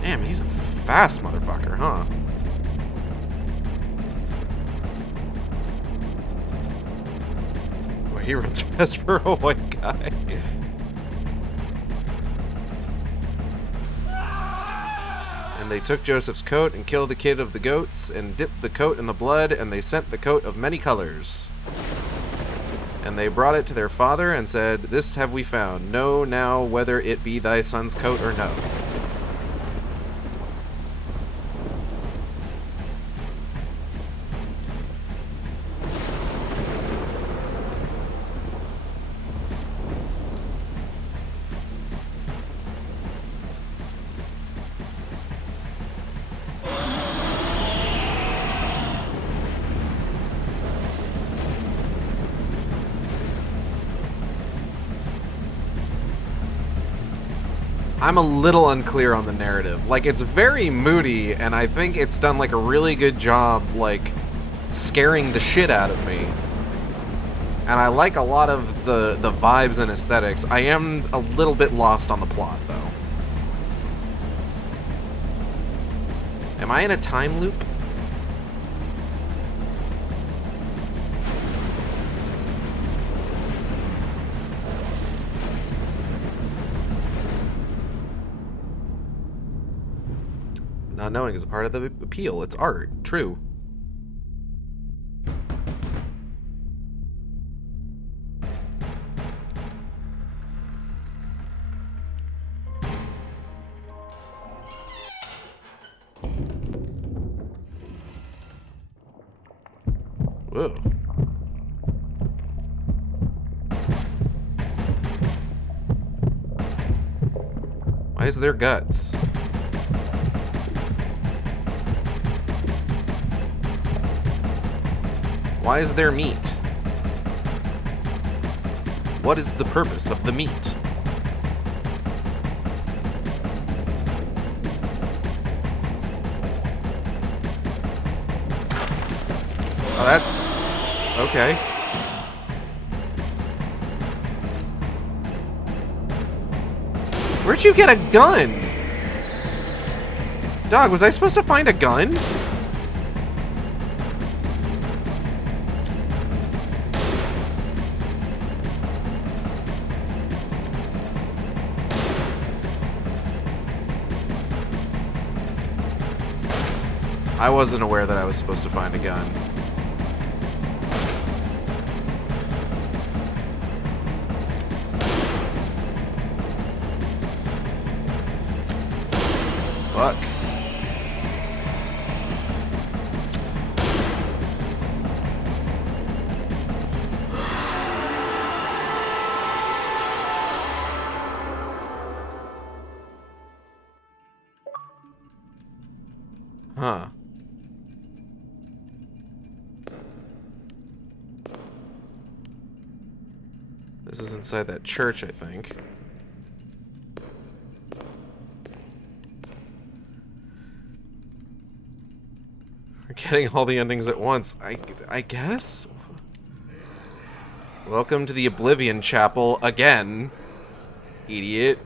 Damn, he's a fast motherfucker, huh? Boy, he runs fast for a white guy. And they took Joseph's coat and killed the kid of the goats and dipped the coat in the blood, and they sent the coat of many colors. And they brought it to their father and said, "This have we found. Know now whether it be thy son's coat or no." I'm a little unclear on the narrative. Like, it's very moody, and I think it's done, like, a really good job, like, scaring the shit out of me. And I like a lot of the vibes and aesthetics. I am a little bit lost on the plot, though. Am I in a time loop? Not knowing is a part of the appeal. It's art. True. Whoa. Why is there guts? Why is there meat? What is the purpose of the meat? Oh, that's... okay. Where'd you get a gun? Dog, was I supposed to find a gun? I wasn't aware that I was supposed to find a gun. Fuck. Huh. This is inside that church, I think. We're getting all the endings at once. I guess? Welcome to the Oblivion Chapel again, idiot.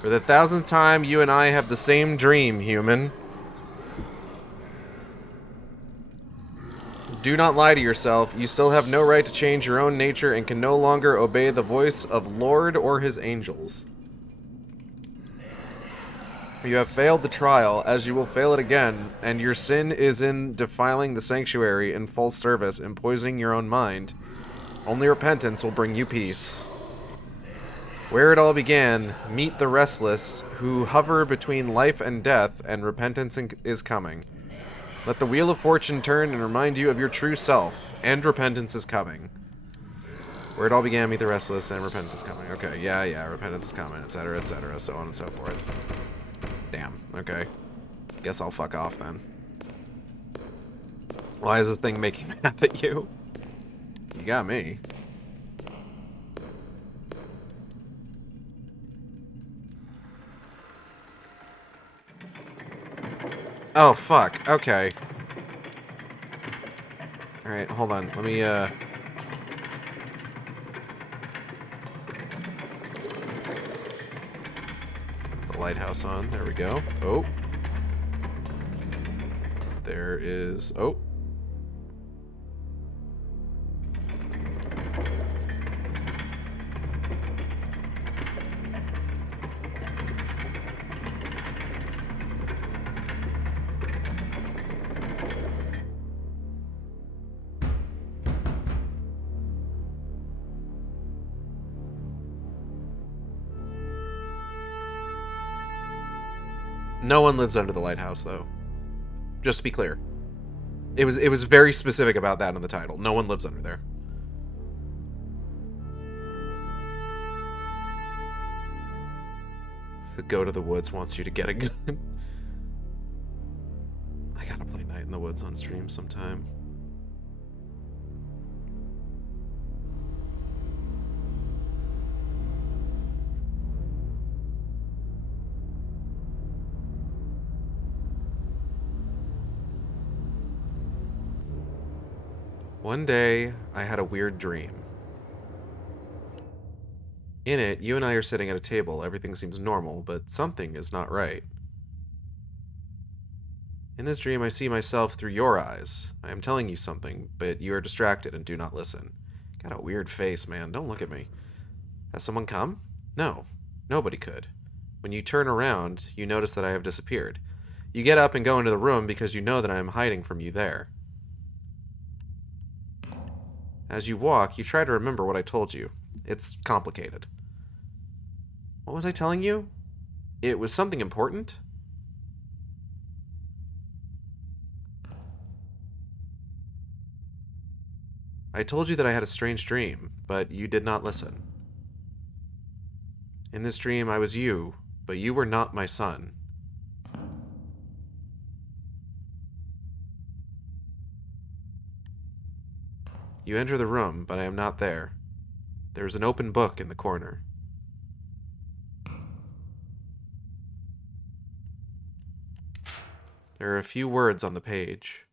For the 1000th time, you and I have the same dream, human. Do not lie to yourself. You still have no right to change your own nature and can no longer obey the voice of Lord or his angels. You have failed the trial, as you will fail it again, and your sin is in defiling the sanctuary in false service and poisoning your own mind. Only repentance will bring you peace. Where it all began, meet the restless, who hover between life and death, and repentance is coming. Let the wheel of fortune turn and remind you of your true self, and repentance is coming. Where it all began, meet the restless, and repentance is coming. Okay, yeah, repentance is coming, etc., so on and so forth. Damn, okay. Guess I'll fuck off then. Why is this thing making math at you? You got me. Oh, fuck. Okay. Alright, hold on. Let me, the lighthouse on. There we go. Oh. There is... oh. No one lives under the lighthouse, though. Just to be clear. It was very specific about that in the title. No one lives under there. The Go to the Woods wants you to get a gun. I gotta play Night in the Woods on stream sometime. One day, I had a weird dream. In it, you and I are sitting at a table. Everything seems normal, but something is not right. In this dream, I see myself through your eyes. I am telling you something, but you are distracted and do not listen. Got a weird face, man. Don't look at me. Has someone come? No. Nobody could. When you turn around, you notice that I have disappeared. You get up and go into the room because you know that I am hiding from you there. As you walk, you try to remember what I told you. It's complicated. What was I telling you? It was something important? I told you that I had a strange dream, but you did not listen. In this dream, I was you, but you were not my son. You enter the room, but I am not there. There is an open book in the corner. There are a few words on the page.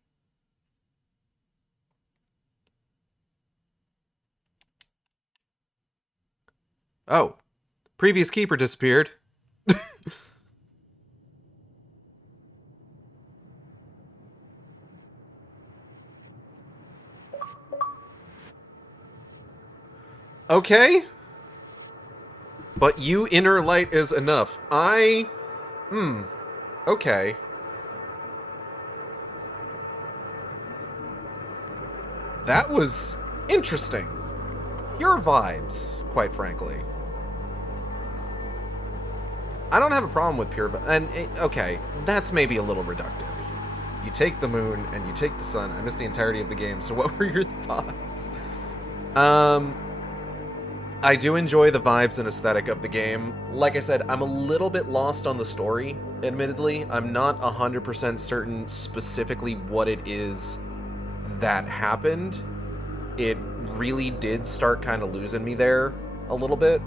Oh, previous keeper disappeared. Okay. But you inner light is enough. Okay. That was interesting. Pure vibes, quite frankly. I don't have a problem with pure vibes. And, okay, that's maybe a little reductive. You take the moon and you take the sun. I missed the entirety of the game, so what were your thoughts? I do enjoy the vibes and aesthetic of the game. Like I said, I'm a little bit lost on the story, admittedly. I'm not 100% certain specifically what it is that happened. It really did start kind of losing me there a little bit.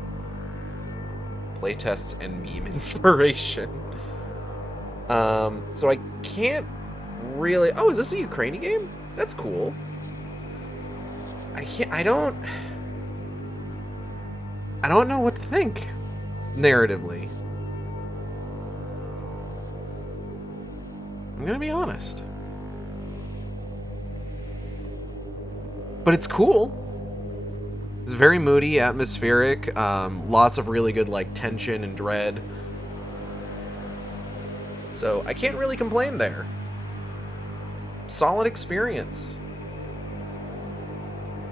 Playtests and meme inspiration. So I can't really... Oh, is this a Ukrainian game? That's cool. I don't know what to think, narratively. I'm gonna be honest. But it's cool. It's very moody, atmospheric, lots of really good, like, tension and dread. So I can't really complain there. Solid experience.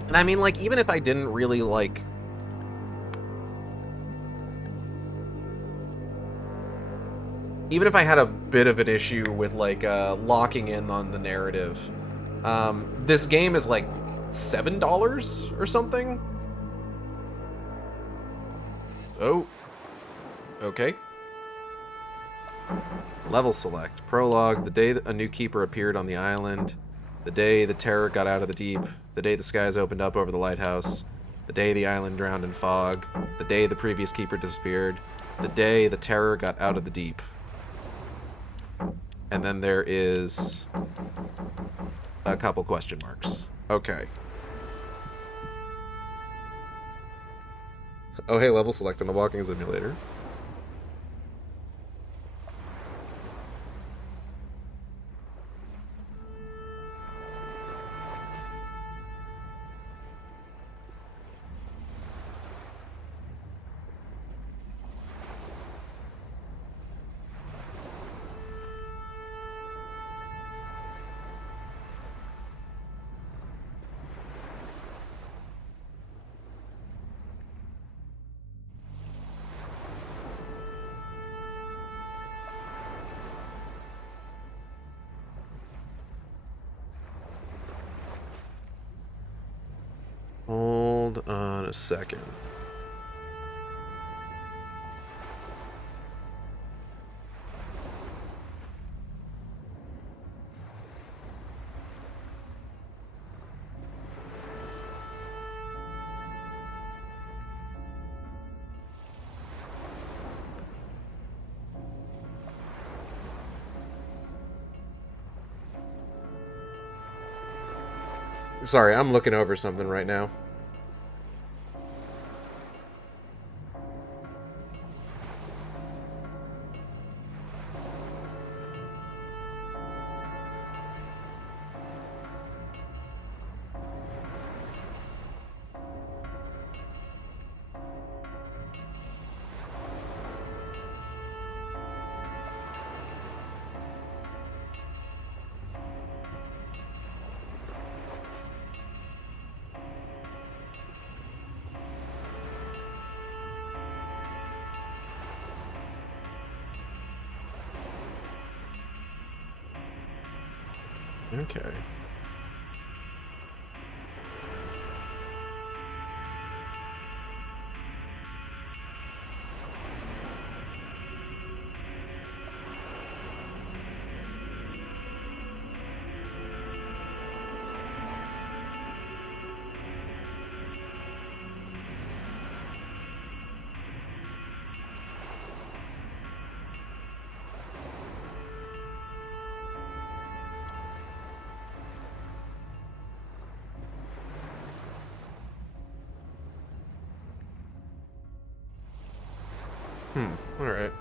And I mean, like, even if I didn't really, like... Even if I had a bit of an issue with, like, locking in on the narrative, this game is, like, $7 or something? Oh. Okay. Level select. Prologue. The day that a new keeper appeared on the island. The day the terror got out of the deep. The day the skies opened up over the lighthouse. The day the island drowned in fog. The day the previous keeper disappeared. The day the terror got out of the deep. And then there is a couple question marks. Okay. Oh, hey, level select on the walking simulator. Hold on a second. Sorry, I'm looking over something right now. Okay. Alright.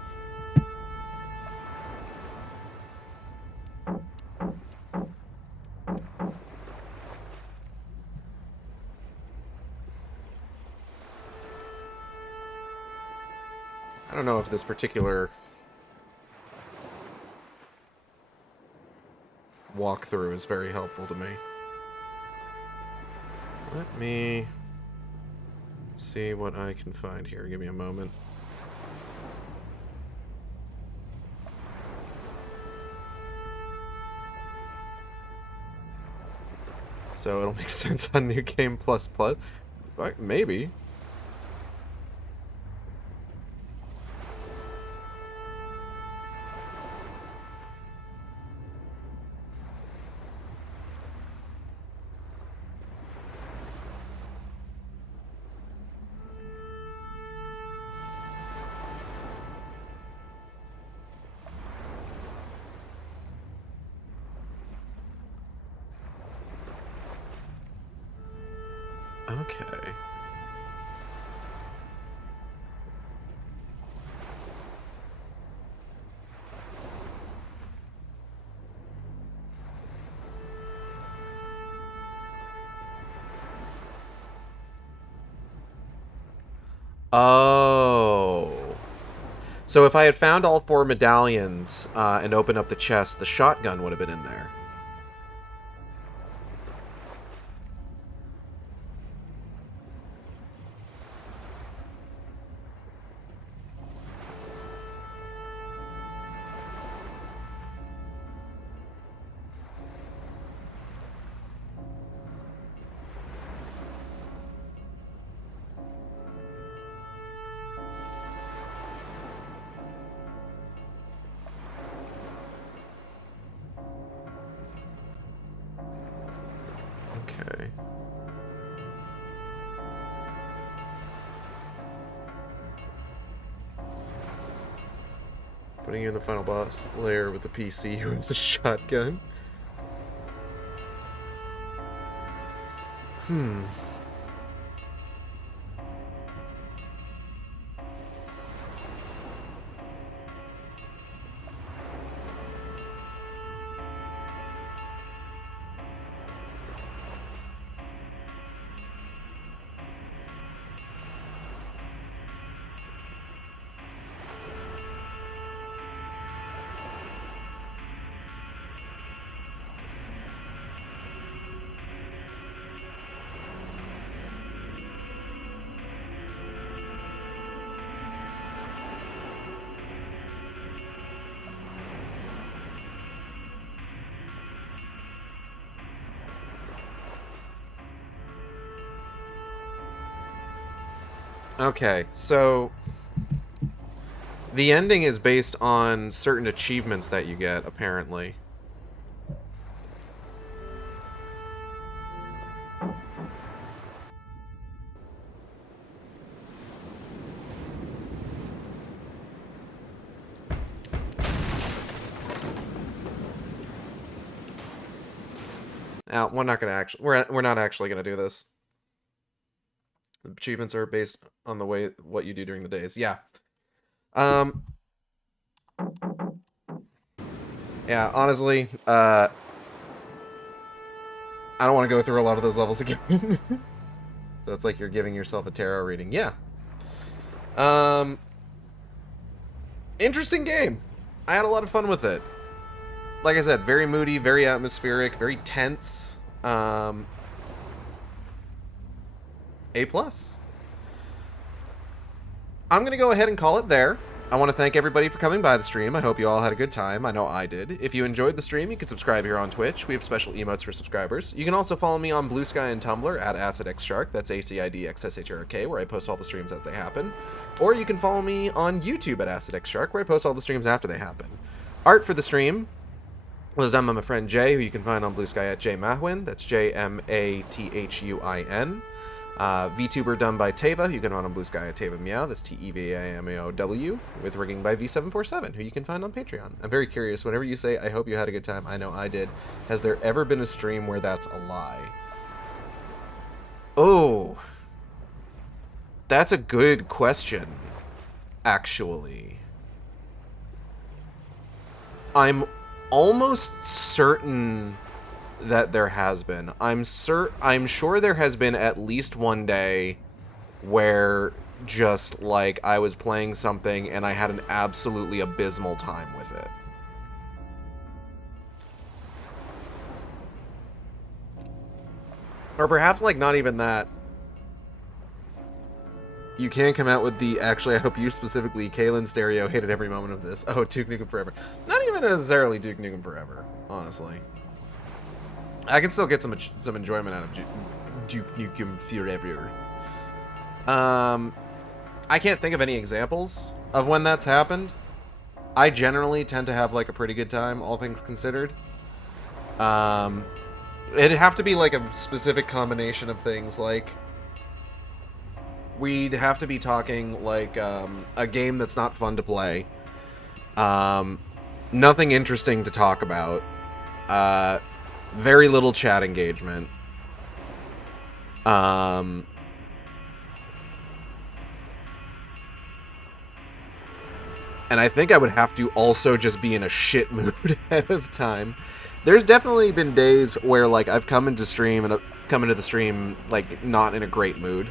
I don't know if this particular walkthrough is very helpful to me. Let me see what I can find here. Give me a moment. So it'll make sense on New Game Plus Plus. Maybe. Okay. Oh. So if I had found all 4 medallions and opened up the chest, the shotgun would have been in there. Okay. Putting you in the final boss layer with the PC who has a shotgun. Okay, so the ending is based on certain achievements that you get, apparently. We're not gonna actually. We're not actually gonna do this. The achievements are based on the way what you do during the days. Yeah. Yeah. Honestly, I don't want to go through a lot of those levels again. So it's like you're giving yourself a tarot reading. Yeah. Interesting game. I had a lot of fun with it. Like I said, very moody, very atmospheric, very tense. A+. I'm gonna go ahead and call it there. I want to thank everybody for coming by the stream. I hope you all had a good time. I know I did. If you enjoyed the stream, you can subscribe here on Twitch. We have special emotes for subscribers. You can also follow me on Blue Sky and Tumblr at AcidXShark. That's AcidXSHRK, where I post all the streams as they happen. Or you can follow me on YouTube at AcidXShark, where I post all the streams after they happen. Art for the stream was done by my friend Jay, who you can find on Blue Sky at JMathuin. That's JMATHUIN. VTuber done by Teva, who you can find on Blue Sky at Teva Meow. That's TEVAMAOW, with rigging by V747, who you can find on Patreon. I'm very curious, whenever you say, I hope you had a good time, I know I did, has there ever been a stream where that's a lie? Oh, that's a good question. actually. I'm almost certain that there has been. I'm sure there has been at least one day where just, like, I was playing something and I had an absolutely abysmal time with it. Or perhaps, like, not even that. You can come out with the, actually, I hope you specifically, Kalen Stereo, hated every moment of this. Oh, Duke Nukem Forever. Not even necessarily Duke Nukem Forever, honestly. I can still get some enjoyment out of Duke Nukem Forever. I can't think of any examples of when that's happened. I generally tend to have, like, a pretty good time, all things considered. It'd have to be, like, a specific combination of things, like... We'd have to be talking, like, a game that's not fun to play. Nothing interesting to talk about. Very little chat engagement. And I think I would have to also just be in a shit mood ahead of time. There's definitely been days where, like, I've come into the stream, like, not in a great mood.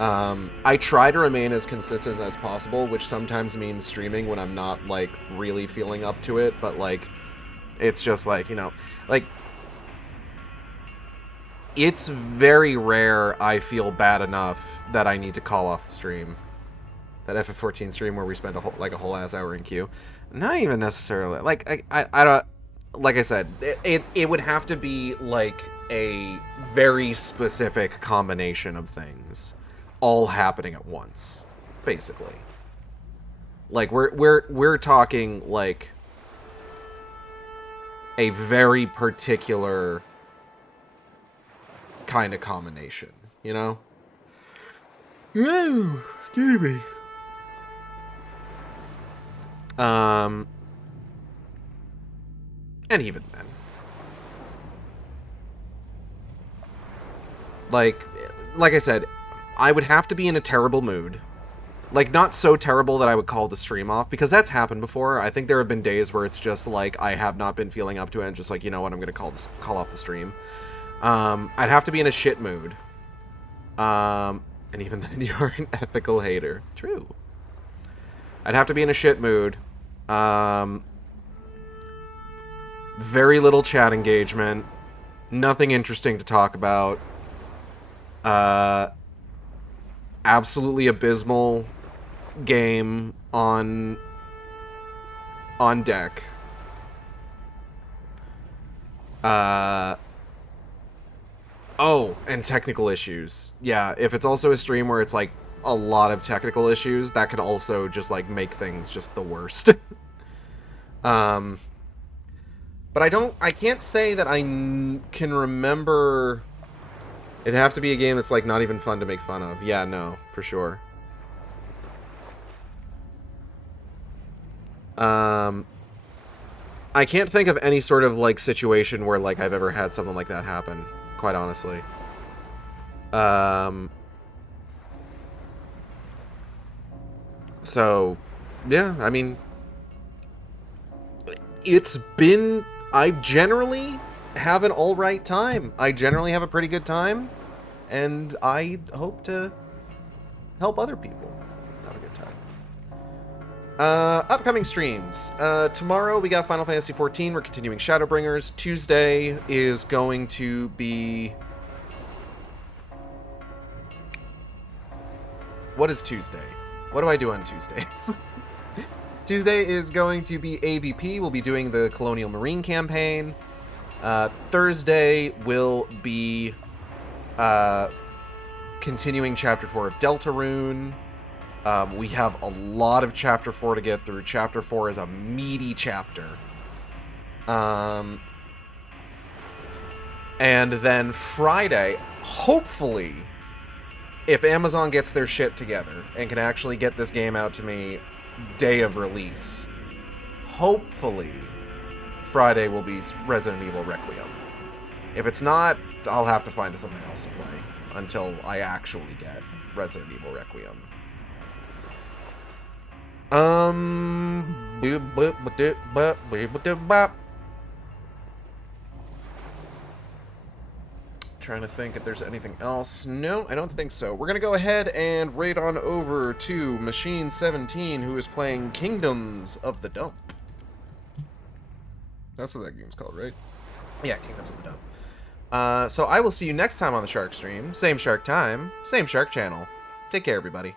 I try to remain as consistent as possible, which sometimes means streaming when I'm not, like, really feeling up to it, but, like, it's just, like, you know, like, it's very rare I feel bad enough that I need to call off the stream. That FF14 stream where we spent a whole ass hour in queue. Not even necessarily, like, I don't, like I said, it would have to be, like, a very specific combination of things all happening at once, basically. Like, we're talking, like, a very particular kind of combination, you know? Oh, excuse me. And even then. Like I said, I would have to be in a terrible mood. Like, not so terrible that I would call the stream off, because that's happened before. I think there have been days where it's just, like, I have not been feeling up to it, and just, like, you know what, I'm gonna call off the stream. I'd have to be in a shit mood. And even then, you're an ethical hater. True. I'd have to be in a shit mood. Very little chat engagement. Nothing interesting to talk about. Absolutely abysmal game on deck. Oh, and technical issues. Yeah, if it's also a stream where it's, like, a lot of technical issues, that can also just, like, make things just the worst. But I can't say that I can remember... It'd have to be a game that's, like, not even fun to make fun of. Yeah, no, for sure. I can't think of any sort of, like, situation where, like, I've ever had something like that happen, quite honestly. So, yeah, I mean... It's been... I generally have an alright time. I generally have a pretty good time. And I hope to help other people have a good time. Upcoming streams. Tomorrow we got Final Fantasy XIV. We're continuing Shadowbringers. Tuesday is going to be... What is Tuesday? What do I do on Tuesdays? Tuesday is going to be AVP. We'll be doing the Colonial Marine campaign. Thursday will be continuing Chapter 4 of Deltarune. We have a lot of Chapter 4 to get through. Chapter 4 is a meaty chapter. And then Friday, hopefully, if Amazon gets their shit together and can actually get this game out to me day of release, hopefully Friday will be Resident Evil Requiem. If it's not, I'll have to find something else to play until I actually get Resident Evil Requiem. Trying to think if there's anything else. No, I don't think so. We're gonna go ahead and raid on over to Machine 17, who is playing Kingdoms of the Dump. That's what that game's called, right? Yeah, Kingdoms of the Dump. So I will see you next time on the Shark Stream. Same shark time, same shark channel. Take care, everybody.